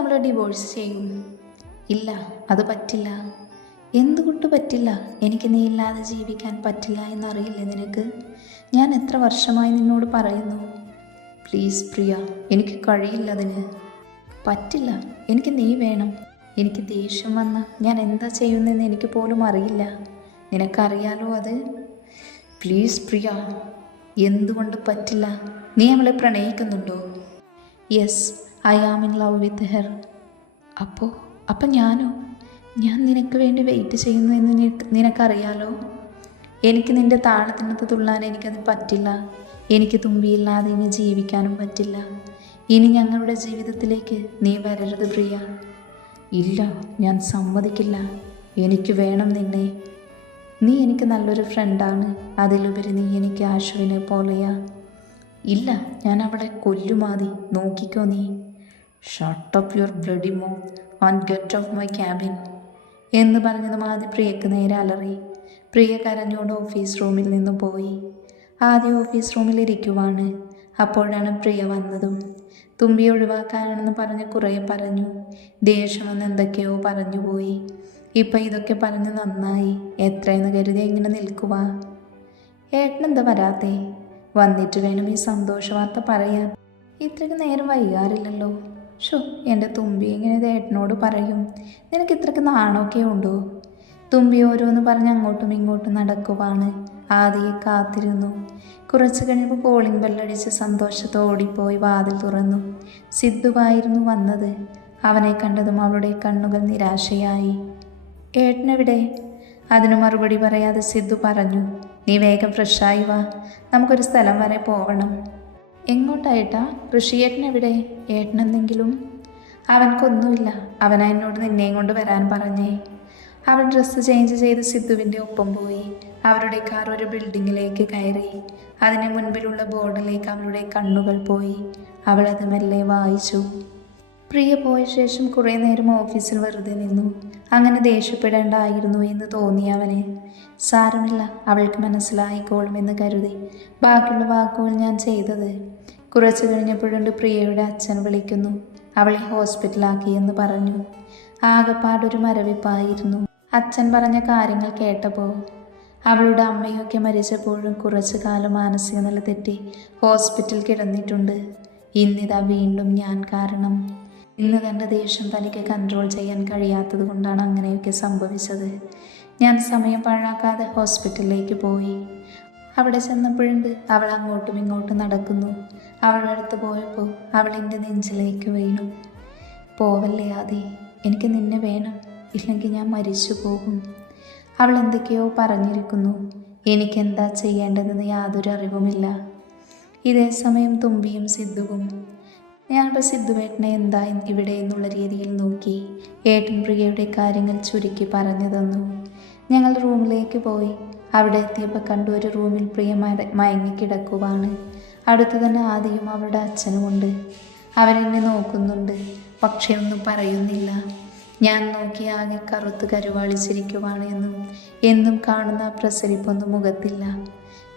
അവളെ ഡിവോഴ്സ് ചെയ്യും. ഇല്ല, അത് പറ്റില്ല. എന്തുകൊണ്ട് പറ്റില്ല? എനിക്ക് നീ ഇല്ലാതെ ജീവിക്കാൻ പറ്റില്ല എന്നറിയില്ലേ നിനക്ക്? ഞാൻ എത്ര വർഷമായി നിന്നോട് പറയുന്നു. പ്ലീസ് പ്രിയ, എനിക്ക് കഴിയില്ലതിന്. പറ്റില്ല, എനിക്ക് നീ വേണം. എനിക്ക് ദേഷ്യം വന്ന ഞാൻ എന്താ ചെയ്യുന്നതെന്ന് എനിക്ക് പോലും അറിയില്ല. നിനക്കറിയാലോ അത്. പ്ലീസ് പ്രിയ. എന്തുകൊണ്ട് പറ്റില്ല? നീ അവളെ പ്രണയിക്കുന്നുണ്ടോ? Yes, I am in love with her. അപ്പോൾ ഞാനോ? ഞാൻ നിനക്ക് വേണ്ടി വെയിറ്റ് ചെയ്യുന്നു എന്ന് നിനക്കറിയാലോ. എനിക്ക് നിൻ്റെ താളത്തിനകത്ത് തുള്ളാൻ എനിക്കത് പറ്റില്ല. എനിക്ക് തുമ്പിയില്ലാതെ ഇനി ജീവിക്കാനും പറ്റില്ല. ഇനി ഞങ്ങളുടെ ജീവിതത്തിലേക്ക് നീ വരരുത് പ്രിയ. ഇല്ല, ഞാൻ സമ്മതിക്കില്ല. എനിക്ക് വേണം നിന്നെ. നീ എനിക്ക് നല്ലൊരു ഫ്രണ്ടാണ്. അതിലുപരി നീ എനിക്ക് ആശുവിനെ പോലെയാ. ഇല്ല, ഞാൻ അവളെ കൊല്ലുമാതി. നോക്കിക്കോ നീ. Shut up your bloody mouth and get of my cabin എന്ന് പറഞ്ഞതും ആദ്യ പ്രിയക്ക് നേരെ അലറി. പ്രിയ കരഞ്ഞോണ്ട് ഓഫീസ് റൂമിൽ നിന്നും പോയി. ആദ്യം ഓഫീസ് റൂമിൽ ഇരിക്കുവാണ്. അപ്പോഴാണ് പ്രിയ വന്നതും. തുമ്പി ഒഴിവാക്കാനാണെന്ന് പറഞ്ഞ് കുറേ പറഞ്ഞു. ദേഷ്യമെന്ന് എന്തൊക്കെയോ പറഞ്ഞുപോയി. ഇപ്പം ഇതൊക്കെ പറഞ്ഞ് നന്നായി. എത്രയെന്ന് കരുതി എങ്ങനെ നിൽക്കുക? ഏട്ടനെന്താ വരാത്തേ? വന്നിട്ട് വേണം ഈ സന്തോഷ വാർത്ത പറയാൻ. ഇത്രയ്ക്ക് നേരം വൈകാറില്ലല്ലോ. ഷോ, എൻ്റെ തുമ്പി എങ്ങനെ ഇത് ഏട്ടനോട് പറയും? നിനക്ക് ഇത്രയ്ക്ക് നാണമൊക്കെ ഉണ്ടോ? തുമ്പി ഓരോന്ന് പറഞ്ഞ് അങ്ങോട്ടും ഇങ്ങോട്ടും നടക്കുവാണ്. ആദിയെ കാത്തിരുന്നു. കുറച്ച് കഴിയുമ്പോൾ കോളിംഗ് ബെല്ലടിച്ച് സന്തോഷത്തോടിപ്പോയി വാതിൽ തുറന്നു. സിദ്ധുവായിരുന്നു വന്നത്. അവനെ കണ്ടതും അവളുടെ കണ്ണുകൾ നിരാശയായി. ഏട്ടനെവിടെ? അതിന് മറുപടി പറയാതെ സിദ്ധു പറഞ്ഞു, നീ വേഗം ഫ്രഷായി വാ, നമുക്കൊരു സ്ഥലം വരെ പോവണം. എങ്ങോട്ടായിട്ടാ? ഋഷിയേട്ടനെവിടെ? ഏട്ടനെന്തെങ്കിലും? അവൻക്കൊന്നുമില്ല. അവനാ എന്നോട് നിന്നെയും കൊണ്ട് വരാൻ പറഞ്ഞേ. അവൾ ഡ്രസ്സ് ചേഞ്ച് ചെയ്ത് സിദ്ധുവിൻ്റെ ഒപ്പം പോയി. അവരുടെ കാർ ഒരു ബിൽഡിങ്ങിലേക്ക് കയറി. അതിന് മുൻപിലുള്ള ബോർഡിലേക്ക് അവളുടെ കണ്ണുകൾ പോയി. അവൾ അത് മെല്ലെ വായിച്ചു. പ്രിയ പോയ ശേഷം കുറേ നേരം ഓഫീസിൽ വെറുതെ നിന്നു. അങ്ങനെ ദേഷ്യപ്പെടേണ്ടായിരുന്നു എന്ന് തോന്നി അവന്. സാരമില്ല, അവൾക്ക് മനസ്സിലായിക്കോളുമെന്ന് കരുതി ബാക്കിയുള്ള വാക്കുകൾ ഞാൻ ചെയ്തത്. കുറച്ച് കഴിഞ്ഞപ്പോഴുണ്ട് പ്രിയയുടെ അച്ഛൻ വിളിക്കുന്നു. അവളെ ഹോസ്പിറ്റലാക്കിയെന്ന് പറഞ്ഞു. ആകെപ്പാടൊരു മരവിപ്പായിരുന്നു. അച്ഛൻ പറഞ്ഞ കാര്യങ്ങൾ കേട്ടപ്പോൾ. അവളുടെ അമ്മയൊക്കെ മരിച്ചപ്പോഴും കുറച്ചു കാലം മാനസിക നില തെറ്റി ഹോസ്പിറ്റൽ കിടന്നിട്ടുണ്ട്. ഇന്നിതാ വീണ്ടും ഞാൻ കാരണം. ഇന്ന് തൻ്റെ ദേഷ്യം തനിക്ക് കൺട്രോൾ ചെയ്യാൻ കഴിയാത്തത് കൊണ്ടാണ് അങ്ങനെയൊക്കെ സംഭവിച്ചത്. ഞാൻ സമയം പാഴാക്കാതെ ഹോസ്പിറ്റലിലേക്ക് പോയി. അവിടെ ചെന്നപ്പോഴുണ്ട് അവൾ അങ്ങോട്ടും ഇങ്ങോട്ടും നടക്കുന്നു. അവളുടെ അടുത്ത് പോയപ്പോൾ അവൾ എൻ്റെ നെഞ്ചിലേക്ക് വീണു. പോവല്ലേ ആദി, എനിക്ക് നിന്നെ വേണം, ഇല്ലെങ്കിൽ ഞാൻ മരിച്ചു പോകും. അവൾ എന്തൊക്കെയോ പറഞ്ഞിരിക്കുന്നു. എനിക്കെന്താ ചെയ്യേണ്ടതെന്ന് യാതൊരു അറിവുമില്ല. ഇതേ സമയം തുമ്പിയും സിദ്ധുവും. ഞാനിപ്പോൾ സിദ്ധുവേട്ടനെ എന്താ ഇവിടെ എന്നുള്ള രീതിയിൽ നോക്കി. ഏട്ടൻ പ്രിയയുടെ കാര്യങ്ങൾ ചുരുക്കി പറഞ്ഞു തന്നു. ഞങ്ങൾ റൂമിലേക്ക് പോയി. അവിടെ എത്തിയപ്പോൾ കണ്ടു ഒരു റൂമിൽ പ്രിയ മയങ്ങിക്കിടക്കുവാണ്. അടുത്തു തന്നെ ആദിയും അവളുടെ അച്ഛനുമുണ്ട്. അവരെന്നെ നോക്കുന്നുണ്ട്, പക്ഷേ ഒന്നും പറയുന്നില്ല. ഞാൻ നോക്കി ആകെ കറുത്ത് കരുവാളിച്ചിരിക്കുവാണ് എന്നും കാണുന്ന ആ പ്രസരിപ്പൊന്നും മുഖത്തില്ല.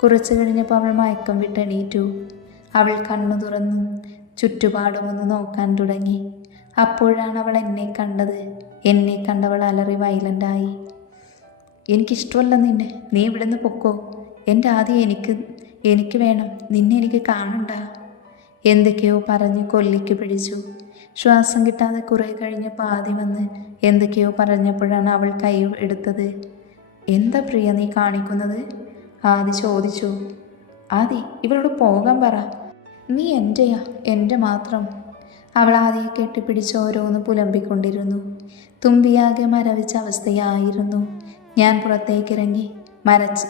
കുറച്ചു കഴിഞ്ഞപ്പോൾ അവൾ മയക്കം വിട്ടെണീറ്റു. അവൾ കണ്ണു തുറന്നു ചുറ്റുപാടുമൊന്ന് നോക്കാൻ തുടങ്ങി. അപ്പോഴാണ് അവൾ എന്നെ കണ്ടത്. എന്നെ കണ്ടവൾ അലറി വയലൻ്റായി. എനിക്കിഷ്ടമല്ല നിന്നെ, നീ ഇവിടുന്ന് പൊക്കോ. എൻ്റെ ആദ്യം എനിക്ക് വേണം, നിന്നെ എനിക്ക് കാണണ്ട. എന്തൊക്കെയോ പറഞ്ഞ് കൊല്ലിക്ക് പിടിച്ചു. ശ്വാസം കിട്ടാതെ കുറേ കഴിഞ്ഞപ്പോൾ ആദി വന്ന് എന്തൊക്കെയോ പറഞ്ഞപ്പോഴാണ് അവൾ കൈ എടുത്തത്. എന്താ പ്രിയ നീ കാണിക്കുന്നത്? ആദി ചോദിച്ചു. ആദി, ഇവളോട് പോകാൻ പറ. നീ എൻ്റെയാ, എൻ്റെ മാത്രം. അവൾ ആദിയെ കെട്ടിപ്പിടിച്ച് ഓരോന്ന് പുലമ്പിക്കൊണ്ടിരുന്നു. തുമ്പിയാകെ മരവിച്ച അവസ്ഥയായിരുന്നു. ഞാൻ പുറത്തേക്കിറങ്ങി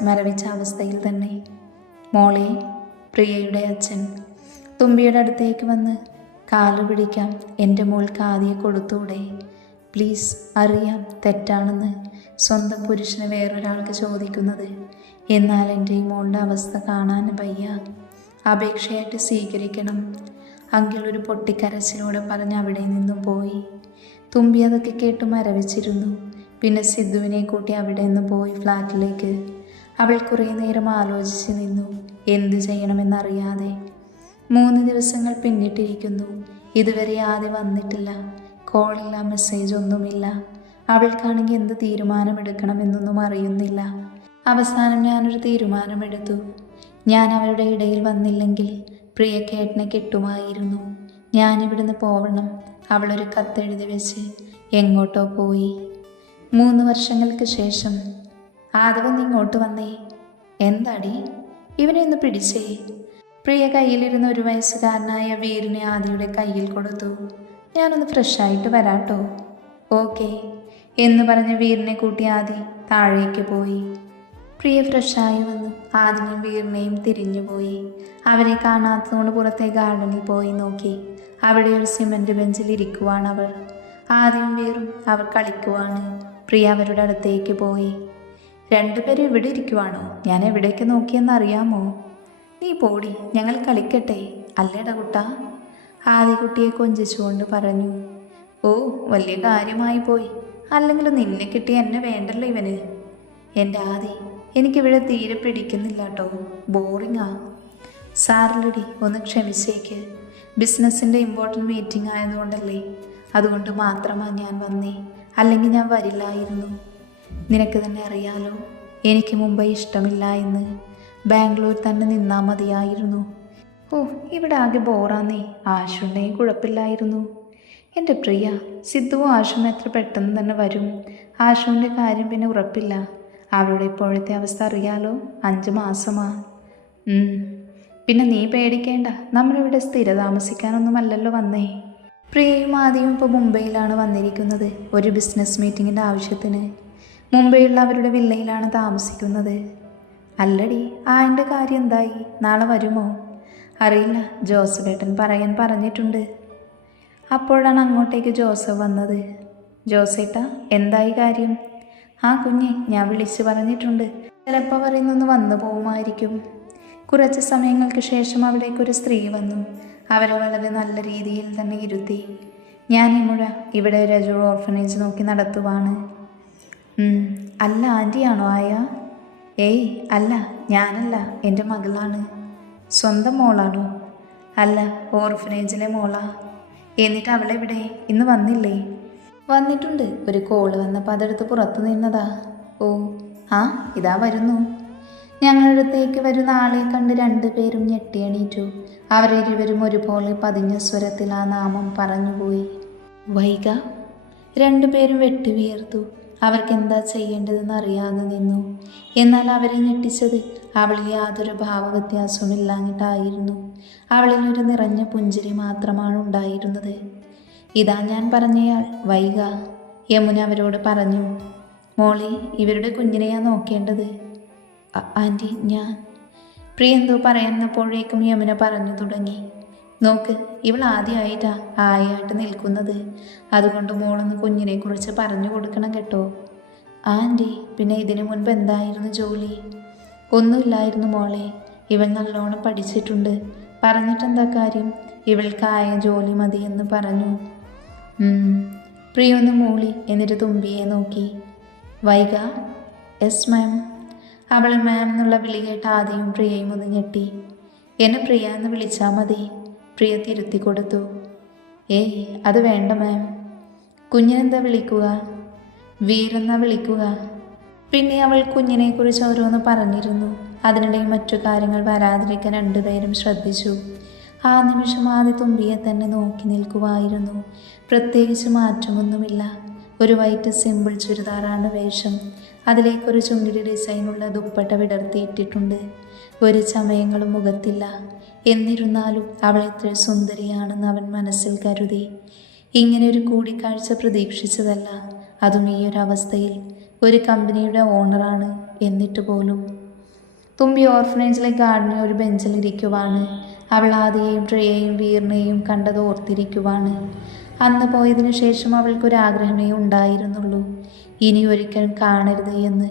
മരവിച്ച അവസ്ഥയിൽ തന്നെ. മോളെ, പ്രിയയുടെ അച്ഛൻ തുമ്പിയുടെ അടുത്തേക്ക് വന്ന്, കാല് പിടിക്കാം, എൻ്റെ മോൾക്ക് ആദിയെ കൊടുത്തൂടെ? പ്ലീസ്, അറിയാം തെറ്റാണെന്ന് സ്വന്തം പുരുഷനെ വേറൊരാൾക്ക് ചോദിക്കുന്നത്. എന്നാൽ എൻ്റെ ഈ മോളുടെ അവസ്ഥ കാണാൻ വയ്യ. അപേക്ഷയായിട്ട് സ്വീകരിക്കണം. അങ്കിൾ ഒരു പൊട്ടിക്കരച്ചിലൂടെ പറഞ്ഞ് അവിടെ നിന്നും പോയി. തുമ്പി അതൊക്കെ കേട്ട് മരവിച്ചിരുന്നു. പിന്നെ സിദ്ധുവിനെ കൂട്ടി അവിടെ നിന്ന് പോയി ഫ്ലാറ്റിലേക്ക്. അവൾ കുറേ നേരം ആലോചിച്ച് നിന്നു, എന്തു ചെയ്യണമെന്നറിയാതെ. 3 ദിവസങ്ങൾ പിന്നിട്ടിരിക്കുന്നു. ഇതുവരെ ആദ്യം വന്നിട്ടില്ല. കോളില്ല, മെസ്സേജ് ഒന്നുമില്ല. അവൾക്കാണെങ്കിൽ എന്ത് തീരുമാനമെടുക്കണമെന്നൊന്നും അറിയുന്നില്ല. അവസാനം ഞാനൊരു തീരുമാനമെടുത്തു. ഞാൻ അവരുടെ ഇടയിൽ വന്നില്ലെങ്കിൽ പ്രിയക്കേട്ടനെ കിട്ടുമായിരുന്നു. ഞാനിവിടുന്ന് പോവണം. അവളൊരു കത്തെഴുതി വെച്ച് എങ്ങോട്ടോ പോയി. 3 വർഷങ്ങൾക്ക് ശേഷം. ആദവൻ ഇങ്ങോട്ട് വന്നേ. എന്താടി? ഇവനെ ഒന്ന് പിടിച്ചേ. പ്രിയ കയ്യിലിരുന്ന 1 വയസ്സുകാരനായ വീരിനെ ആദിയുടെ കയ്യിൽ കൊടുത്തു. ഞാനൊന്ന് ഫ്രഷായിട്ട് വരാട്ടോ. ഓക്കെ എന്ന് പറഞ്ഞ് വീരിനെ കൂട്ടി ആദി താഴേക്ക് പോയി. പ്രിയ ഫ്രഷായി വന്നു. ആദിനെയും വീരിനെയും തിരിഞ്ഞുപോയി. അവരെ കാണാത്തതുകൊണ്ട് പുറത്തെ ഗാർഡനിൽ പോയി നോക്കി. അവിടെ ഒരു സിമൻറ്റ് ബെഞ്ചിൽ ഇരിക്കുവാണ് അവർ. ആദ്യം വീറും അവർ കളിക്കുവാണ്. പ്രിയ അവരുടെ അടുത്തേക്ക് പോയി. 2 പേരും ഇവിടെ ഇരിക്കുവാണോ? ഞാൻ എവിടേക്ക് നോക്കിയെന്നറിയാമോ? നീ പോടി, ഞങ്ങൾ കളിക്കട്ടെ അല്ലേടാ കുട്ടാ? ആദികുട്ടിയെ കൊഞ്ചിച്ചുകൊണ്ട് പറഞ്ഞു. ഓ, വലിയ കാര്യമായി പോയി. അല്ലെങ്കിലും നിന്നെ കിട്ടി എന്നെ വേണ്ടല്ലോ ഇവന്. എൻ്റെ ആദി, എനിക്കിവിടെ തീരെ പിടിക്കുന്നില്ല കേട്ടോ. ബോറിങ്ങാ. സാറിലടി, ഒന്ന് ക്ഷമിച്ചേക്ക്. ബിസിനസ്സിൻ്റെ ഇമ്പോർട്ടൻറ്റ് മീറ്റിംഗ് ആയതുകൊണ്ടല്ലേ. അതുകൊണ്ട് മാത്രമാണ് ഞാൻ വന്നേ. അല്ലെങ്കിൽ ഞാൻ വരില്ലായിരുന്നു. നിനക്ക് തന്നെ അറിയാലോ, എനിക്ക് മുമ്പേ ഇഷ്ടമില്ല എന്ന്. ബാംഗ്ലൂർ തന്നെ നിന്നാൽ മതിയായിരുന്നു. ഓ, ഇവിടെ ആകെ ബോറാന്നേ. ആശുണ്ടെങ്കിൽ കുഴപ്പമില്ലായിരുന്നു. എൻ്റെ പ്രിയ, സിദ്ധുവും ആശുവും എത്ര പെട്ടെന്ന് തന്നെ വരും. ആശുവിൻ്റെ കാര്യം പിന്നെ ഉറപ്പില്ല. അവളുടെ ഇപ്പോഴത്തെ അവസ്ഥ അറിയാലോ. 5 മാസമാ. പിന്നെ നീ പേടിക്കേണ്ട. നമ്മളിവിടെ സ്ഥിര താമസിക്കാനൊന്നുമല്ലല്ലോ വന്നേ. പ്രിയയും ആദിയും ഇപ്പോൾ മുംബൈയിലാണ് വന്നിരിക്കുന്നത്. ഒരു ബിസിനസ് മീറ്റിങ്ങിൻ്റെ ആവശ്യത്തിന്. മുംബൈയിലുള്ള അവരുടെ വില്ലയിലാണ് താമസിക്കുന്നത്. അല്ലടി, എൻ്റെ കാര്യം എന്തായി? നാളെ വരുമോ? അറിയില്ല, ജോസഫേട്ടൻ പറയാൻ പറഞ്ഞിട്ടുണ്ട്. അപ്പോഴാണ് അങ്ങോട്ടേക്ക് ജോസഫ് വന്നത്. ജോസേട്ടാ, എന്തായി കാര്യം? ആ കുഞ്ഞെ, ഞാൻ വിളിച്ചു പറഞ്ഞിട്ടുണ്ട്. ചിലപ്പോൾ പറയുന്നൊന്ന് വന്നു പോകുമായിരിക്കും. കുറച്ച് സമയങ്ങൾക്ക് ശേഷം അവിടേക്കൊരു സ്ത്രീ വന്നു. അവരെ വളരെ നല്ല രീതിയിൽ തന്നെ ഇരുത്തി. ഞാൻ ഇവിടെ രജു ഓർഫനേജ് നോക്കി നടത്തുവാണ്. അല്ല, ആൻറ്റിയാണോ ആയ? ഏയ് അല്ല, ഞാനല്ല, എൻ്റെ മകളാണ്. സ്വന്തം മോളാണോ? അല്ല, ഓർഫനേജിലെ മോളാ. എന്നിട്ട് അവളെവിടെ? ഇന്ന് വന്നില്ലേ? വന്നിട്ടുണ്ട്. ഒരു കോള് വന്നപ്പോൾ അതെടുത്ത് പുറത്തു നിന്നതാ. ഓ, ആ ഇതാ വരുന്നു. ഞങ്ങളടുത്തേക്ക് വരുന്ന ആളെ കണ്ട് 2 പേരും ഞെട്ടിയണീറ്റു. അവരിരുവരും ഒരുപോലെ പതിഞ്ഞ സ്വരത്തിൽ ആ നാമം പറഞ്ഞുപോയി. വൈഗ. 2 പേരും വെട്ടിവിയർത്തു. അവർക്കെന്താ ചെയ്യേണ്ടതെന്ന് അറിയാതെ നിന്നു. എന്നാൽ അവരെ ഞെട്ടിച്ചത് അവളിൽ യാതൊരു ഭാവവ്യത്യാസവും ഇല്ലാഞ്ഞിട്ടായിരുന്നു. അവളിൽ ഒരു നിറഞ്ഞ പുഞ്ചിരി മാത്രമാണ് ഉണ്ടായിരുന്നത്. ഇതാ ഞാൻ പറഞ്ഞയാൾ, വൈഗ. യമുന അവരോട് പറഞ്ഞു. മോളെ, ഇവരുടെ കുഞ്ഞിനെയാ നോക്കേണ്ടത്. ആൻറ്റി, ഞാൻ. പ്രിയ എന്തോ പറയുന്നപ്പോഴേക്കും യമുന പറഞ്ഞു തുടങ്ങി. നോക്ക്, ഇവൾ ആദ്യമായിട്ടാ ആയിട്ട് നിൽക്കുന്നത്. അതുകൊണ്ട് മോളൊന്ന് കുഞ്ഞിനെക്കുറിച്ച് പറഞ്ഞു കൊടുക്കണം കേട്ടോ. ആൻറ്റി, പിന്നെ ഇതിനു മുൻപ് എന്തായിരുന്നു ജോലി? ഒന്നുമില്ലായിരുന്നു മോളെ. ഇവൾ നല്ലോണം പഠിച്ചിട്ടുണ്ട്. പറഞ്ഞിട്ടെന്താ കാര്യം? ഇവൾക്കായ ജോലി മതിയെന്ന് പറഞ്ഞു. പ്രിയ ഒന്ന് മൂളി. എന്നിട്ട് തുമ്പിയെ നോക്കി. വൈഗ. Yes ma'am. അവൾ മാം എന്നുള്ള വിളി കേട്ട് ആദ്യവും പ്രിയയും ഒന്ന് ഞെട്ടി. എന്നെ പ്രിയ എന്ന് വിളിച്ചാൽ മതി. പ്രിയ തിരുത്തി കൊടുത്തു. ഏയ്, അത് വേണ്ട മാം. കുഞ്ഞിനെന്താ വിളിക്കുക? വീരെന്നാ വിളിക്കുക. പിന്നെ അവൾ കുഞ്ഞിനെക്കുറിച്ച് ഓരോന്ന് പറഞ്ഞിരുന്നു. അതിനിടെ മറ്റു കാര്യങ്ങൾ വരാതിരിക്കാൻ 2 പേരും ശ്രദ്ധിച്ചു. ആ നിമിഷം ആദ്യ തുമ്പിയെ തന്നെ നോക്കി നിൽക്കുമായിരുന്നു. പ്രത്യേകിച്ച് മാറ്റമൊന്നുമില്ല. ഒരു വൈറ്റ് സിമ്പിൾ ചുരിദാറാണ് വേഷം. അതിലേക്കൊരു ചുങ്കിടി ഡിസൈനുള്ള ദുപ്പട്ട വിടർത്തിയിട്ടിട്ടുണ്ട്. ഒരു ചമയങ്ങളും മുഖത്തില്ല. എന്നിരുന്നാലും അവൾ എത്ര സുന്ദരിയാണെന്ന് അവൻ മനസ്സിൽ കരുതി. ഇങ്ങനെ ഒരു കൂടിക്കാഴ്ച പ്രതീക്ഷിച്ചതല്ല. അതും ഈ ഒരു അവസ്ഥയിൽ. ഒരു കമ്പനിയുടെ ഓണറാണ്. എന്നിട്ട് പോലും. തുമ്പി ഓർഫനേജിലെ ഗാർഡനിൽ ഒരു ബെഞ്ചിൽ ഇരിക്കുവാണ്. അവൾ ആദിയെയും പ്രിയയെയും വീറിനെയും കണ്ടത് ഓർത്തിരിക്കുവാണ്. അന്ന് പോയതിനു ശേഷം അവൾക്കൊരാഗ്രഹമേ ഉണ്ടായിരുന്നുള്ളൂ, ഇനി ഒരിക്കലും കാണരുത് എന്ന്.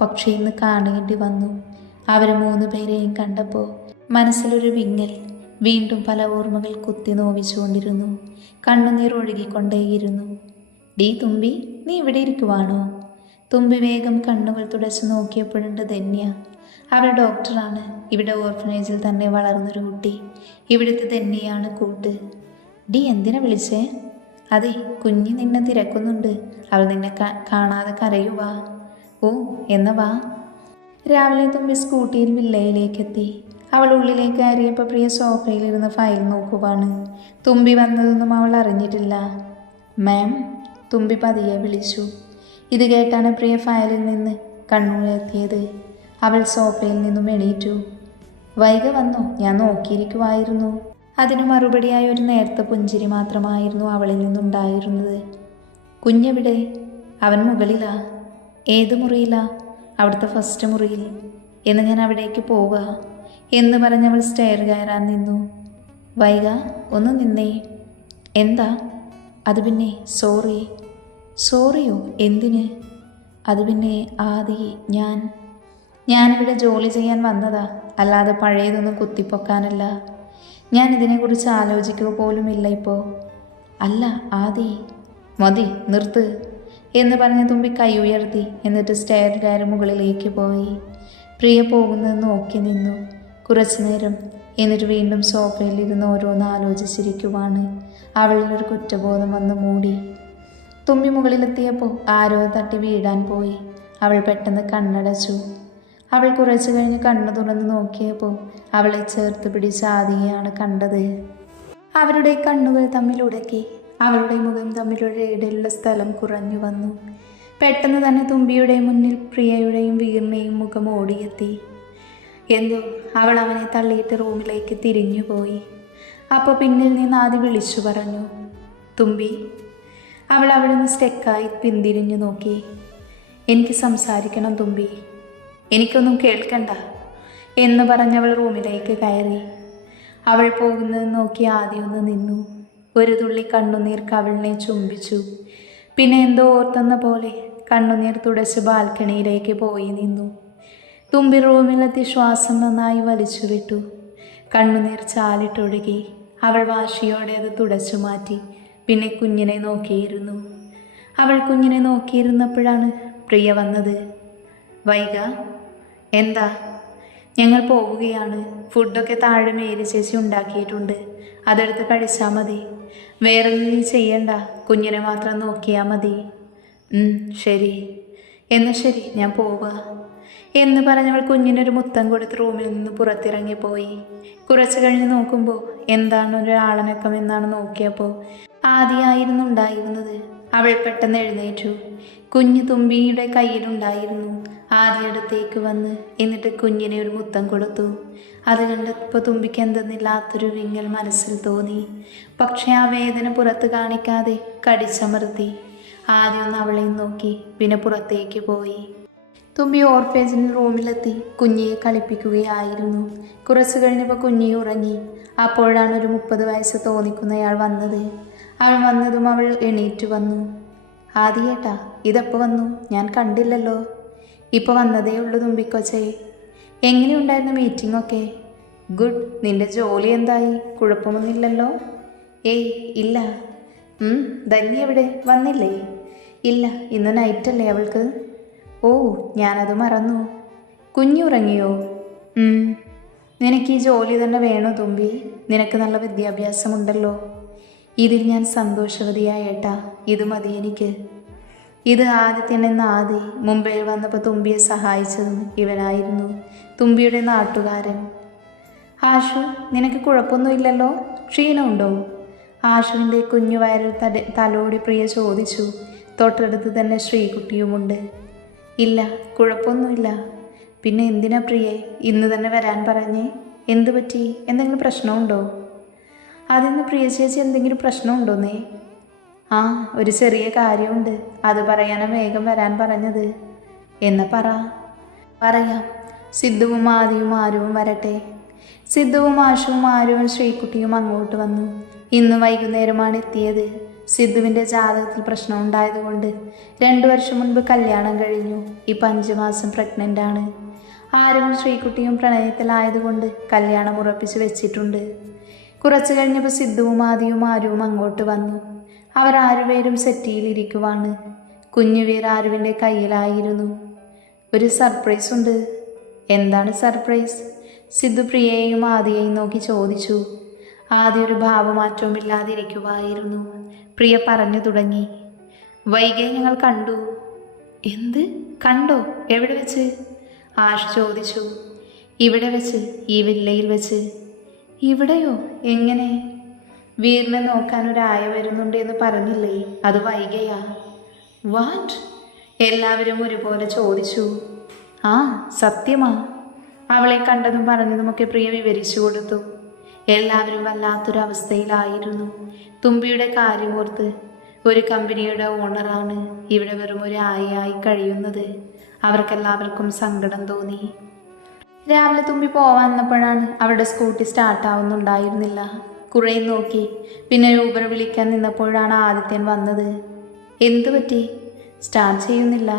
പക്ഷേ ഇന്ന് കാണേണ്ടി വന്നു. അവർ 3 പേരെയും കണ്ടപ്പോൾ മനസ്സിലൊരു വിങ്ങൽ. വീണ്ടും പല ഓർമ്മകൾ കുത്തി നോവിച്ചുകൊണ്ടിരുന്നു. കണ്ണുനീർ ഒഴുകിക്കൊണ്ടേയിരുന്നു. ഡീ തുമ്പി, നീ ഇവിടെ ഇരിക്കുവാണോ? തുമ്പി വേഗം കണ്ണുകൾ തുടച്ച് നോക്കിയപ്പോഴുണ്ട് ധന്യ. അവൾ ഡോക്ടറാണ്. ഇവിടെ ഓർഫനേജിൽ തന്നെ വളർന്നൊരു കുട്ടി. ഇവിടുത്തെ ധന്യയാണ് കൂട്ട്. ഡി എന്തിനാ വിളിച്ചേ? അതെ, കുഞ്ഞ് നിന്നെ തിരക്കുന്നുണ്ട്. അവൾ നിന്നെ കാണാതെ കരയുവാ. ഓ, എന്നാ വാ. രാവിലെ തുമ്പി സ്കൂട്ടിയിൽ വില്ലയിലേക്കെത്തി. അവൾ ഉള്ളിലേക്ക് കയറിയപ്പോൾ പ്രിയ സോഫയിലിരുന്ന് ഫയൽ നോക്കുവാണ്. തുമ്പി വന്നതൊന്നും അവൾ അറിഞ്ഞിട്ടില്ല. മാം, തുമ്പി പതിയെ വിളിച്ചു. ഇത് കേട്ടാണ് പ്രിയ ഫയലിൽ നിന്ന് കണ്ണുയർത്തിയത്. അവൾ സോഫയിൽ നിന്നും എണീറ്റു. വൈക വന്നോ? ഞാൻ നോക്കിയിരിക്കുമായിരുന്നു. അതിനു മറുപടിയായി ഒരു നേർത്ത പുഞ്ചിരി മാത്രമായിരുന്നു അവളിൽ നിന്നുണ്ടായിരുന്നത്. കുഞ്ഞെവിടെ? അവൻ മുകളിലാ. ഏത് മുറിയിലാ? അവിടുത്തെ ഫസ്റ്റ് മുറിയിൽ. എന്ന് ഞാൻ അവിടേക്ക് പോവുക എന്ന് പറഞ്ഞവൾ സ്റ്റെയർ കയറാൻ നിന്നു. വൈക, ഒന്ന് നിന്നേ. എന്താ? അത് പിന്നെ സോറി. സോറിയോ? എന്തിന്? അത് പിന്നെ ആദി, ഞാനിവിടെ ജോലി ചെയ്യാൻ വന്നതാ, അല്ലാതെ പഴയതൊന്നും കുത്തിപ്പൊക്കാനല്ല. ഞാൻ ഇതിനെക്കുറിച്ച് ആലോചിക്കുക പോലുമില്ല ഇപ്പോൾ. അല്ല ആദി. മതി, നിർത്ത് എന്ന് പറഞ്ഞ് തുമ്പി കൈ ഉയർത്തി. എന്നിട്ട് സ്റ്റെയർ കയറി മുകളിലേക്ക് പോയി. പ്രിയ പോകുന്നത് നോക്കി നിന്നു കുറച്ചു നേരം. എന്നിട്ട് വീണ്ടും സോഫയിലിരുന്ന് ഓരോന്ന് ആലോചിച്ചിരിക്കുവാണ്. അവളിലൊരു കുറ്റബോധം വന്ന് മൂടി. തുമ്പി മുകളിലെത്തിയപ്പോൾ ആരോ തട്ടി വീഴാൻ പോയി. അവൾ പെട്ടെന്ന് കണ്ണടച്ചു. അവൾ കുറച്ചു കഴിഞ്ഞ് കണ്ണു തുറന്ന് നോക്കിയപ്പോൾ അവളെ ചേർത്ത് പിടിച്ച ആദിയെയാണ് കണ്ടത്. അവരുടെ കണ്ണുകൾ തമ്മിലുടക്കി. അവളുടെ മുഖം തമ്മിലുള്ള ഇടയിലുള്ള സ്ഥലം കുറഞ്ഞു വന്നു. പെട്ടെന്ന് തന്നെ തുമ്പിയുടെ മുന്നിൽ പ്രിയയുടെയും വീറിനെയും മുഖം ഓടിയെത്തി. എന്തോ അവൾ അവനെ തള്ളിയിട്ട് റൂമിലേക്ക് തിരിഞ്ഞുപോയി. അപ്പോൾ പിന്നിൽ നിന്ന് ആദി വിളിച്ചു പറഞ്ഞു, തുമ്പി. അവൾ അവിടെ നിന്ന് സ്റ്റെക്കായി പിന്തിരിഞ്ഞു നോക്കി. എനിക്ക് സംസാരിക്കണം തുമ്പി. എനിക്കൊന്നും കേൾക്കണ്ട എന്ന് പറഞ്ഞവൾ റൂമിലേക്ക് കയറി. അവൾ പോകുന്നത് നോക്കി ആദ്യം ഒന്ന് നിന്നു. ഒരു തുള്ളി കണ്ണുനീർ കവിളിനെ ചുംബിച്ചു. പിന്നെ എന്തോ ഓർത്തെന്ന പോലെ കണ്ണുനീർ തുടച്ച് ബാൽക്കണിയിലേക്ക് പോയി നിന്നു. തുമ്പി റൂമിലെത്തി ശ്വാസം നന്നായി വലിച്ചു വിട്ടു. കണ്ണുനീർ ചാലിട്ടൊഴുകി. അവൾ വാശിയോടെ അത് തുടച്ചു മാറ്റി. പിന്നെ കുഞ്ഞിനെ നോക്കിയിരുന്നു. അവൾ കുഞ്ഞിനെ നോക്കിയിരുന്നപ്പോഴാണ് പ്രിയ വന്നത്. വൈക, എന്താ? ഞങ്ങൾ പോവുകയാണ്. ഫുഡൊക്കെ താഴെ മേരി ചേച്ചി ഉണ്ടാക്കിയിട്ടുണ്ട്. അതെടുത്ത് കഴിച്ചാൽ മതി. വേറെ ഒന്നും ചെയ്യണ്ട. കുഞ്ഞിനെ മാത്രം നോക്കിയാൽ മതി. ശരി. എന്നാൽ ശരി, ഞാൻ പോവുക എന്ന് പറഞ്ഞവൾ കുഞ്ഞിനൊരു മുത്തം കൊടുത്ത് റൂമിൽ നിന്ന് പുറത്തിറങ്ങിപ്പോയി. കുറച്ചു കഴിഞ്ഞ് നോക്കുമ്പോൾ എന്താണ് ഒരാളനക്കം എന്നാണ് നോക്കിയപ്പോൾ ആദിയായിരുന്നു ഉണ്ടായിരുന്നത്. അവൾ പെട്ടെന്ന് എഴുന്നേറ്റു. കുഞ്ഞ് തുമ്പിയുടെ കയ്യിലുണ്ടായിരുന്നു. ആദ്യ അടുത്തേക്ക് വന്ന് എന്നിട്ട് കുഞ്ഞിനെ ഒരു മുത്തം കൊടുത്തു. അത് കണ്ടപ്പോൾ തുമ്പിക്ക് എന്തെന്നില്ലാത്തൊരു വിങ്ങൽ മനസ്സിൽ തോന്നി. പക്ഷെ ആ വേദന പുറത്ത് കാണിക്കാതെ കടിച്ചമർത്തി. ആദ്യം ഒന്ന് അവളെ നോക്കി, പിന്നെ പുറത്തേക്ക് പോയി. തുമ്പി ഓർഫേജിന് റൂമിലെത്തി കുഞ്ഞിയെ കളിപ്പിക്കുകയായിരുന്നു. കുറച്ചു കഴിഞ്ഞപ്പോൾ കുഞ്ഞി ഉറങ്ങി. അപ്പോഴാണ് ഒരു 30 വയസ്സ് തോന്നിക്കുന്നയാൾ വന്നത്. അവൾ വന്നതും അവൾ എണീറ്റു വന്നു. ആദിയേട്ടാ, ഇതെപ്പോൾ വന്നു? ഞാൻ കണ്ടില്ലല്ലോ. ഇപ്പോൾ വന്നതേ ഉള്ളൂ തുമ്പിക്കൊച്ചേ. എങ്ങനെയുണ്ടായിരുന്നു മീറ്റിംഗൊക്കെ? ഗുഡ്. നിന്റെ ജോലി എന്തായി? കുഴപ്പമൊന്നുമില്ലല്ലോ? ഏയ് ഇല്ല. ധന്യ എവിടെ? വന്നില്ലേ? ഇല്ല, ഇന്ന് നൈറ്റല്ലേ അവൾക്ക്? ഓ, ഞാനത് മറന്നു. കുഞ്ഞുറങ്ങിയോ? നിനക്ക് ഈ ജോലി തന്നെ വേണോ തുമ്പി? നിനക്ക് നല്ല വിദ്യാഭ്യാസമുണ്ടല്ലോ. ഇതിൽ ഞാൻ സന്തോഷവതിയായേട്ടാ. ഇത് മതി എനിക്ക്. ഇത് ആദിത്യനെന്ന ആദി മുംബൈ വന്നപ്പോൾ തുമ്പിയെ സഹായിച്ചതും ഇവനായിരുന്നു, തുമ്പിയുടെ നാട്ടുകാരൻ. ആശു, നിനക്ക് കുഴപ്പമൊന്നുമില്ലല്ലോ? ക്ഷീണമുണ്ടോ? ആശുവിൻ്റെ കുഞ്ഞു വയറിൽ തലോടി പ്രിയ ചോദിച്ചു. തൊട്ടടുത്ത് തന്നെ ശ്രീകുട്ടിയുമുണ്ട്. ഇല്ല, കുഴപ്പമൊന്നുമില്ല. പിന്നെ എന്തിനാ പ്രിയെ ഇന്ന് തന്നെ വരാൻ പറഞ്ഞേ? എന്തു പറ്റി? എന്തെങ്കിലും പ്രശ്നമുണ്ടോ? അതിന്ന് പ്രിയ ചേച്ചി എന്തെങ്കിലും പ്രശ്നമുണ്ടോന്നേ? ആ, ഒരു ചെറിയ കാര്യമുണ്ട്. അത് പറയാനാണ് വേഗം വരാൻ പറഞ്ഞത്. എന്നാ പറയാം. സിദ്ധുവും ആദിയും ആരുവും വരട്ടെ. സിദ്ധുവും ആശുവും ആരുവും ശ്രീകുട്ടിയും അങ്ങോട്ട് വന്നു. ഇന്ന് വൈകുന്നേരമാണ് എത്തിയത്. സിദ്ധുവിൻ്റെ ജാതകത്തിൽ പ്രശ്നമുണ്ടായതുകൊണ്ട് 2 വർഷം മുൻപ് കല്യാണം കഴിഞ്ഞു. ഇപ്പം 5 മാസം പ്രഗ്നൻ്റ് ആണ്. ആരും ശ്രീകുട്ടിയും പ്രണയത്തിലായതുകൊണ്ട് കല്യാണം ഉറപ്പിച്ച് വെച്ചിട്ടുണ്ട്. കുറച്ചു കഴിഞ്ഞപ്പോൾ സിദ്ധുവും ആദിയും ആരുവും അങ്ങോട്ട് വന്നു. അവർ ആരുപേരും സെറ്റിയിലിരിക്കുവാണ്. കുഞ്ഞുവീർ ആരുവിൻ്റെ കയ്യിലായിരുന്നു. ഒരു സർപ്രൈസ് ഉണ്ട്. എന്താണ് സർപ്രൈസ്? സിദ്ധു പ്രിയയെയും ആദിയെയും നോക്കി ചോദിച്ചു. ആദ്യ ഒരു ഭാവമാറ്റവുമില്ലാതിരിക്കുവായിരുന്നു. പ്രിയ പറഞ്ഞു തുടങ്ങി. വൈകിയെ ഞങ്ങൾ കണ്ടു. എന്ത് കണ്ടോ? എവിടെ വെച്ച്? ആഷ് ചോദിച്ചു. ഇവിടെ വെച്ച്, ഈ വില്ലയിൽ വെച്ച്. ഇവിടെയോ? എങ്ങനെ? വീറിനെ നോക്കാൻ ഒരായ വരുന്നുണ്ട് എന്ന് പറഞ്ഞില്ലേ, അത് വൈകിയാ. വാട്ട്? എല്ലാവരും ഒരുപോലെ ചോദിച്ചു. ആ, സത്യമാ. അവളെ കണ്ടതും പറഞ്ഞതുമൊക്കെ പ്രിയ വിവരിച്ചു കൊടുത്തു. എല്ലാവരും വല്ലാത്തൊരവസ്ഥയിലായിരുന്നു. തുമ്പിയുടെ കാര്യമോർത്ത്. ഒരു കമ്പനിയുടെ ഓണറാണ് ഇവിടെ വെറും ഒരു ആയയായി കഴിയുന്നത്. അവർക്കെല്ലാവർക്കും സങ്കടം തോന്നി. രാവിലെ തുമ്പി പോവാന്നപ്പോഴാണ് അവരുടെ സ്കൂട്ടി സ്റ്റാർട്ടാവുന്നുണ്ടായിരുന്നില്ല. കുറേ നോക്കി. പിന്നെ ഊബർ വിളിക്കാൻ നിന്നപ്പോഴാണ് ആദിത്യൻ വന്നത്. എന്തു പറ്റി? സ്റ്റാർട്ട് ചെയ്യുന്നില്ല.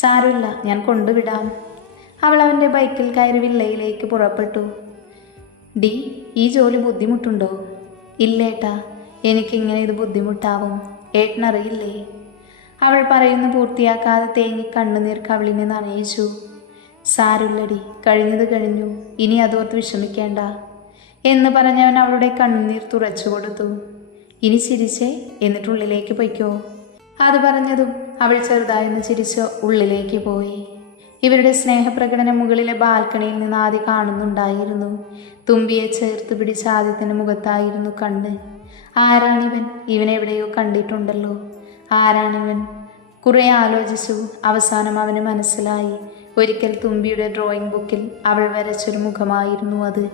സാരമില്ല, ഞാൻ കൊണ്ടുവിടാം. അവൾ അവൻ്റെ ബൈക്കിൽ കയറി വില്ലയിലേക്ക് പുറപ്പെട്ടു. ഡി, ഈ ജോലി ബുദ്ധിമുട്ടുണ്ടോ? ഇല്ലേട്ടാ, എനിക്കിങ്ങനെ ഇത് ബുദ്ധിമുട്ടാവും. ഏട്ടനറിയില്ലേ? അവൾ പറയുന്നു പൂർത്തിയാക്കാതെ തേങ്ങി കണ്ണുനീർ കവിളിനെ നനയിച്ചു. സാരുല്ലടി, കഴിഞ്ഞത് കഴിഞ്ഞു. ഇനി അതോർത്ത് വിഷമിക്കേണ്ട എന്ന് പറഞ്ഞവൻ അവളുടെ കണ്ണുനീർ തുറച്ചു കൊടുത്തു. ഇനി ചിരിച്ചേ, എന്നിട്ടുള്ളിലേക്ക് പൊയ്ക്കോ. അത് പറഞ്ഞതും അവൾ ചെറുതായെന്ന് ചിരിച്ച് ഉള്ളിലേക്ക് പോയി. ഇവരുടെ സ്നേഹപ്രകടനം മുകളിലെ ബാൽക്കണിയിൽ നിന്ന് ആദ്യം കാണുന്നുണ്ടായിരുന്നു. തുമ്പിയെ ചേർത്ത് പിടിച്ച ആദ്യത്തിൻ്റെ മുഖത്തായിരുന്നു കണ്ണ്. ആരാണിവൻ? ഇവനെവിടെയോ കണ്ടിട്ടുണ്ടല്ലോ. ആരാണിവൻ? കുറേ ആലോചിച്ചു. അവസാനം അവന് മനസ്സിലായി. ഒരിക്കൽ തുമ്പിയുടെ ഡ്രോയിങ് ബുക്കിൽ അവൾ വരച്ചൊരു മുഖമായിരുന്നു അത്.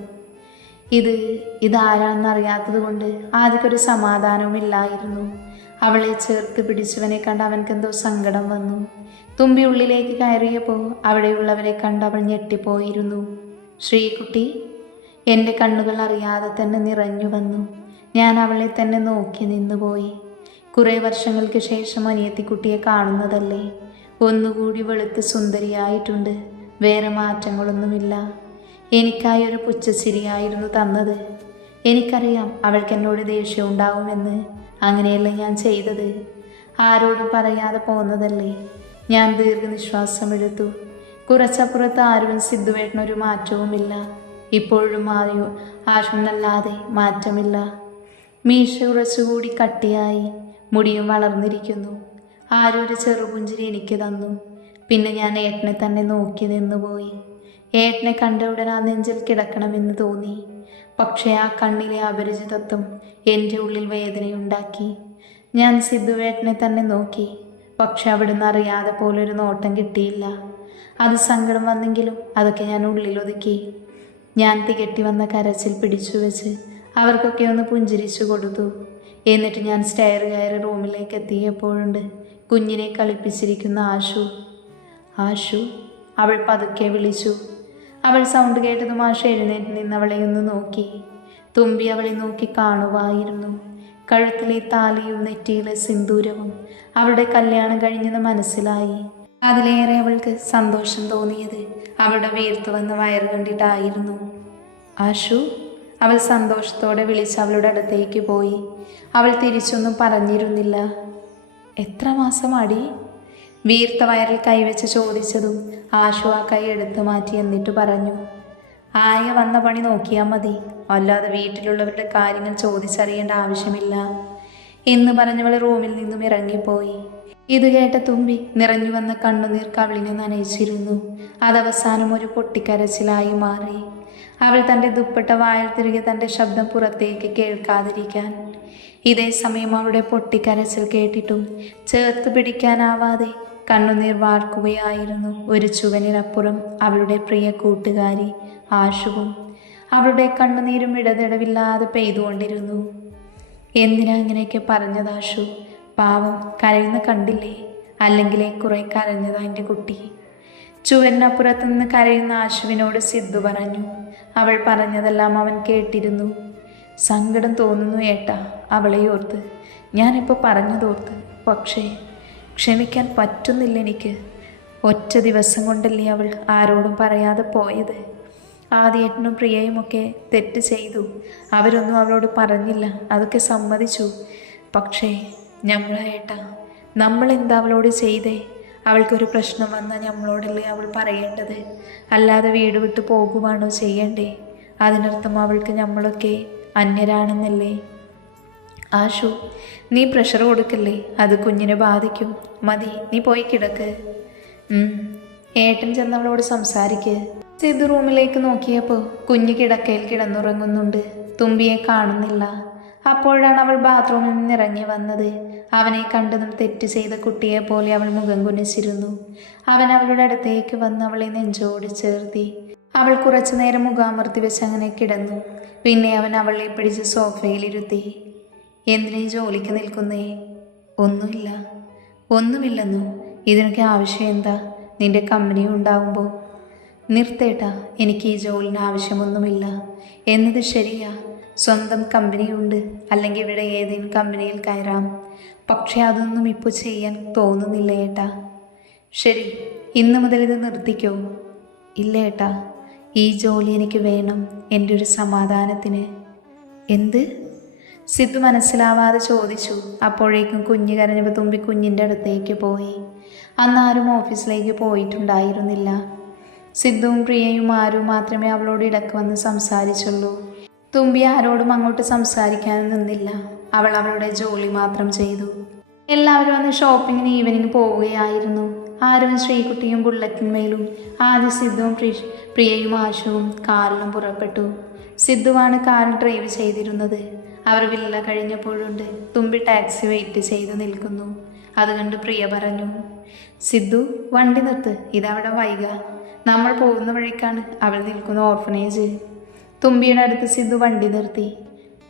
ഇതാരാണെന്നറിയാത്തത് കൊണ്ട് ആദ്യമൊരു സമാധാനവുമില്ലായിരുന്നു. അവളെ ചേർത്ത് പിടിച്ചവനെ കണ്ട് അവൻക്കെന്തോ സങ്കടം വന്നു. തുമ്പി ഉള്ളിലേക്ക് കയറിയപ്പോൾ അവിടെയുള്ളവരെ കണ്ട് അവൾ ഞെട്ടിപ്പോയിരുന്നു. ശ്രീകുട്ടി, എൻ്റെ കണ്ണുകൾ അറിയാതെ തന്നെ നിറഞ്ഞു വന്നു. ഞാൻ അവളെ തന്നെ നോക്കി നിന്നുപോയി. കുറേ വർഷങ്ങൾക്ക് ശേഷം അനിയത്തിക്കുട്ടിയെ കാണുന്നതല്ലേ. ഒന്നുകൂടി വെളുത്ത് സുന്ദരിയായിട്ടുണ്ട്. വേറെ മാറ്റങ്ങളൊന്നുമില്ല. എനിക്കായി ഒരു പുച്ഛച്ചിരിയായിരുന്നു തന്നത്. എനിക്കറിയാം അവൾക്ക് എന്നോട് ദേഷ്യം ഉണ്ടാവുമെന്ന്. അങ്ങനെയല്ല ഞാൻ ചെയ്തത്. ആരോടും പറയാതെ പോന്നതല്ലേ. ഞാൻ ദീർഘനിശ്വാസം എടുത്തു. കുറച്ചപ്പുറത്ത് ആരും സിദ്ധുവേട്ടനൊരു മാറ്റവുമില്ല. ഇപ്പോഴും ആശുനല്ലാതെ മാറ്റമില്ല. മീശ കുറച്ചുകൂടി കട്ടിയായി, മുടിയും വളർന്നിരിക്കുന്നു. ആരൊരു ചെറുപുഞ്ചിരി എനിക്ക് തന്നു. പിന്നെ ഞാൻ ഏട്ടനെ തന്നെ നോക്കി നിന്നുപോയി. ഏട്ടനെ കണ്ട ഉടൻ ആ നെഞ്ചിൽ കിടക്കണമെന്ന് തോന്നി. പക്ഷേ ആ കണ്ണിലെ അപരിചിതത്വം എൻ്റെ ഉള്ളിൽ വേദനയുണ്ടാക്കി. ഞാൻ സിദ്ധുവേട്ടനെ തന്നെ നോക്കി. പക്ഷെ അവിടുന്ന് അറിയാതെ പോലൊരു നോട്ടം കിട്ടിയില്ല. അത് സങ്കടം വന്നെങ്കിലും അതൊക്കെ ഞാൻ ഉള്ളിലൊതുക്കി. ഞാൻ തികട്ടി വന്ന കരച്ചിൽ പിടിച്ചു വെച്ച് അവർക്കൊക്കെ ഒന്ന് പുഞ്ചിരിച്ചു കൊടുത്തു. എന്നിട്ട് ഞാൻ സ്റ്റെയർ കയറി റൂമിലേക്ക് എത്തിയപ്പോഴുണ്ട് കുഞ്ഞിനെ കളിപ്പിച്ചിരിക്കുന്ന ആശു. ആശു, അവൾ പതുക്കെ വിളിച്ചു. അവൾ സൗണ്ട് കേട്ടതും ആശു എഴുന്നേറ്റ് നിന്ന് അവളെ ഒന്ന് നോക്കി. തുമ്പി അവളെ നോക്കി കാണുവായിരുന്നു. കഴുത്തിലെ താലിയും നെറ്റിയിലെ സിന്ദൂരവും അവളുടെ കല്യാണം കഴിഞ്ഞെന്ന് മനസ്സിലായി. അതിലേറെ അവൾക്ക് സന്തോഷം തോന്നിയത് അവളുടെ വീർത്തു വന്ന വയറ് കണ്ടിട്ടായിരുന്നു. ആശു, അവൾ സന്തോഷത്തോടെ വിളിച്ച് അവളുടെ അടുത്തേക്ക് പോയി. അവൾ തിരിച്ചൊന്നും പറഞ്ഞിരുന്നില്ല. എത്ര മാസം അടി? വീർത്ത വയറിൽ കൈവച്ച് ചോദിച്ചതും ആശു ആ കൈ എടുത്തു മാറ്റി എന്നിട്ട് പറഞ്ഞു, ആയ വന്ന പണി നോക്കിയാൽ മതി, അല്ലാതെ വീട്ടിലുള്ളവരുടെ കാര്യങ്ങൾ ചോദിച്ചറിയേണ്ട ആവശ്യമില്ല എന്ന് പറഞ്ഞവൾ റൂമിൽ നിന്നും ഇറങ്ങിപ്പോയി. ഇത് കേട്ട തുമ്പി നിറഞ്ഞു വന്ന കണ്ണുനീർ കവിളിനെ നനയിച്ചിരുന്നു. അതവസാനം ഒരു പൊട്ടിക്കരച്ചിലായി മാറി. അവൾ തൻ്റെ ദുപ്പട്ട വായിൽ തിരികെ തൻ്റെ ശബ്ദം പുറത്തേക്ക് കേൾക്കാതിരിക്കാൻ. ഇതേ സമയം അവളുടെ പൊട്ടിക്കരച്ചിൽ കേട്ടിട്ടും ചേർത്ത് പിടിക്കാനാവാതെ കണ്ണുനീർ വാർക്കുകയായിരുന്നു ഒരു ചുവനിനപ്പുറം അവളുടെ പ്രിയ കൂട്ടുകാരി ആശുവും. അവളുടെ കണ്ണുനീരും ഇടതിടവില്ലാതെ പെയ്തുകൊണ്ടിരുന്നു. എന്തിനാ അങ്ങനെയൊക്കെ പറഞ്ഞത് ആശു? പാവം, കരയുന്ന കണ്ടില്ലേ? അല്ലെങ്കിലേ കുറെ കരഞ്ഞതാ എൻ്റെ കുട്ടി. ചുവരിനപ്പുറത്ത് നിന്ന് കരയുന്ന ആശുവിനോട് സിദ്ധു പറഞ്ഞു. അവൾ പറഞ്ഞതെല്ലാം അവൻ കേട്ടിരുന്നു. സങ്കടം തോന്നുന്നു ഏട്ടാ അവളെ ഓർത്ത്, ഞാനിപ്പോൾ പറഞ്ഞതോർത്ത്. പക്ഷേ ക്ഷമിക്കാൻ പറ്റുന്നില്ല എനിക്ക്. ഒറ്റ ദിവസം കൊണ്ടല്ലേ അവൾ ആരോടും പറയാതെ പോയത്. ആദ്യേട്ടനും പ്രിയയുമൊക്കെ തെറ്റ് ചെയ്തു. അവരൊന്നും അവളോട് പറഞ്ഞില്ല, അതൊക്കെ സമ്മതിച്ചു. പക്ഷേ നമ്മളേട്ടാ, നമ്മളെന്താ അവളോട് ചെയ്തേ? അവൾക്കൊരു പ്രശ്നം വന്നാൽ നമ്മളോടല്ലേ അവൾ പറയേണ്ടത്, അല്ലാതെ വീട് വിട്ട് പോകുവാണോ ചെയ്യണ്ടേ? അതിനർത്ഥം അവൾക്ക് നമ്മളൊക്കെ അന്യരാണെന്നല്ലേ? ആശു, നീ പ്രഷർ കൊടുക്കല്ലേ, അത് കുഞ്ഞിനെ ബാധിക്കും. മതി, നീ പോയി കിടക്ക്. ഏട്ടൻ ചെന്നവളോട് സംസാരിക്ക്. സിദ്ധു റൂമിലേക്ക് നോക്കിയപ്പോൾ കുഞ്ഞ് കിടക്കയിൽ കിടന്നുറങ്ങുന്നുണ്ട്. തുമ്പിയെ കാണുന്നില്ല. അപ്പോഴാണ് അവൾ ബാത്റൂമിൽ നിന്നിറങ്ങി വന്നത്. അവനെ കണ്ടതും തെറ്റ് ചെയ്ത കുട്ടിയെ പോലെ അവൾ മുഖം കുനിച്ചിരുന്നു. അവൻ അവളുടെ അടുത്തേക്ക് വന്ന് അവളെ നെഞ്ചോട് ചേർത്തി. അവൾ കുറച്ചു നേരം മുഖാമർത്തി വെച്ച് അങ്ങനെ കിടന്നു. പിന്നെ അവൻ അവളെ പിടിച്ച് സോഫയിലിരുത്തി. എന്തിനീ ജോലിക്ക് നിൽക്കുന്നേ? ഒന്നുമില്ലെന്നു. ഇതിനൊക്കെ ആവശ്യം എന്താ? നിന്റെ കമ്പനി ഉണ്ടാവുമ്പോൾ. നിർത്തേട്ടാ, എനിക്ക് ഈ ജോലിന് ആവശ്യമൊന്നുമില്ല എന്നത് ശരിയാ. സ്വന്തം കമ്പനിയുണ്ട്, അല്ലെങ്കിൽ ഇവിടെ ഏതെങ്കിലും കമ്പനിയിൽ കയറാം. പക്ഷെ അതൊന്നും ഇപ്പോൾ ചെയ്യാൻ തോന്നുന്നില്ല ഏട്ടാ. ശരി, ഇന്ന് മുതൽ ഇത് നിർത്തിക്കോ. ഇല്ല ഏട്ടാ, ഈ ജോലി എനിക്ക് വേണം, എൻ്റെ ഒരു സമാധാനത്തിന്. എന്ത്? സിദ്ധു മനസ്സിലാവാതെ ചോദിച്ചു. അപ്പോഴേക്കും കുഞ്ഞ് കരഞ്ഞപ്പോൾ തുമ്പി കുഞ്ഞിൻ്റെ അടുത്തേക്ക് പോയി. അന്നാരും ഓഫീസിലേക്ക് പോയിട്ടുണ്ടായിരുന്നില്ല. സിദ്ധുവും പ്രിയയും ആരും മാത്രമേ അവളോട് ഇടക്ക് വന്ന് സംസാരിച്ചുള്ളൂ. തുമ്പി ആരോടും അങ്ങോട്ട് സംസാരിക്കാനും നിന്നില്ല. അവൾ അവളുടെ ജോലി മാത്രം ചെയ്തു. എല്ലാവരും അന്ന് ഷോപ്പിങ്ങിന് ഈവനിങ് പോവുകയായിരുന്നു. ആരും ശ്രീകുട്ടിയും ബുള്ളറ്റിന്മേലും ആദ്യം സിദ്ധുവും പ്രിയയും ആശുവും കാറിലും പുറപ്പെട്ടു. സിദ്ധുവാണ് കാർ ഡ്രൈവ് ചെയ്തിരുന്നത്. അവർ വില്ല കഴിഞ്ഞപ്പോഴുണ്ട് തുമ്പി ടാക്സി വെയിറ്റ് ചെയ്ത് നിൽക്കുന്നു. അത് കണ്ട് പ്രിയ പറഞ്ഞു, സിദ്ധു വണ്ടി നിർത്ത്, ഇതവിടെ വൈക. നമ്മൾ പോകുന്ന വഴിക്കാണ് അവൾ നിൽക്കുന്ന ഓർഫനേജ്. തുമ്പിയുടെ അടുത്ത് സിദ്ധു വണ്ടി നിർത്തി.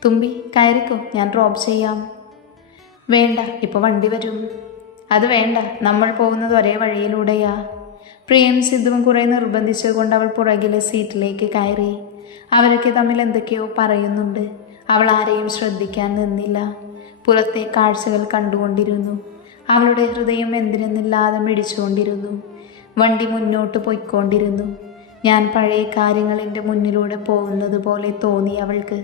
തുമ്പി കയറിക്കോ, ഞാൻ ഡ്രോപ്പ് ചെയ്യാം. വേണ്ട, ഇപ്പോൾ വണ്ടി വരും. അത് വേണ്ട, നമ്മൾ പോകുന്നത് ഒരേ വഴിയിലൂടെയാ. പ്രിയയും സിദ്ധുവും കുറേ നിർബന്ധിച്ചുകൊണ്ട് അവൾ പുറകിലെ സീറ്റിലേക്ക് കയറി. അവരൊക്കെ തമ്മിൽ എന്തൊക്കെയോ പറയുന്നുണ്ട്. അവൾ ആരെയും ശ്രദ്ധിക്കാൻ നിന്നില്ല. പുറത്തെ കാഴ്ചകൾ കണ്ടുകൊണ്ടിരുന്നു. അവളുടെ ഹൃദയം എന്തിനെന്നില്ലാതെ മിടിച്ചുകൊണ്ടിരുന്നു. വണ്ടി മുന്നോട്ട് പോയിക്കൊണ്ടിരുന്നു. ഞാൻ പഴയ കാര്യങ്ങൾ എൻ്റെ മുന്നിലൂടെ പോകുന്നത് പോലെ തോന്നി അവൾക്ക്.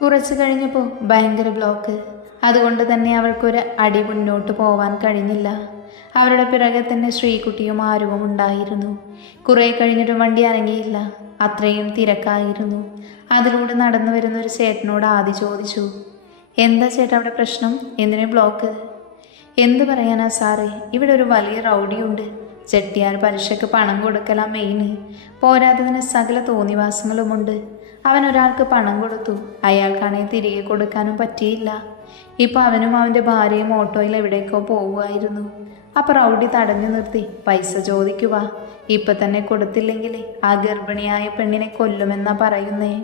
കുറച്ച് കഴിഞ്ഞപ്പോൾ ഭയങ്കര ബ്ലോക്ക്. അതുകൊണ്ട് തന്നെ അവൾക്കൊരു അടി മുന്നോട്ട് പോവാൻ കഴിഞ്ഞില്ല. അവരുടെ പിറകെ തന്നെ ശ്രീകുട്ടിയും ആരുവും ഉണ്ടായിരുന്നു. കുറേ കഴിഞ്ഞിട്ട് വണ്ടി അനങ്ങിയില്ല. അത്രയും തിരക്കായിരുന്നു. അതിലൂടെ നടന്നു വരുന്ന ഒരു ചേട്ടനോട് ആദ്യം ചോദിച്ചു, എന്താ ചേട്ടാ അവിടെ പ്രശ്നം? എന്തിനു ബ്ലോക്ക്? എന്ത് പറയാനാ സാറേ, ഇവിടെ ഒരു വലിയ റൗഡിയുണ്ട്. ചെട്ടിയാർ പലിശക്ക് പണം കൊടുക്കലാ മെയിന്. പോരാത്തതിന് സകല തോന്നിവാസങ്ങളുമുണ്ട്. അവൻ ഒരാൾക്ക് പണം കൊടുത്തു, അയാൾക്കാണെങ്കിൽ തിരികെ കൊടുക്കാനും പറ്റിയില്ല. ഇപ്പോൾ അവനും അവൻ്റെ ഭാര്യയും ഓട്ടോയിൽ എവിടേക്കോ പോവുമായിരുന്നു. അപ്പോൾ റൗഡി തടഞ്ഞു നിർത്തി പൈസ ചോദിക്കുക. ഇപ്പം തന്നെ കൊടുത്തില്ലെങ്കിൽ ആ ഗർഭിണിയായ പെണ്ണിനെ കൊല്ലുമെന്നാ പറയുന്നേ.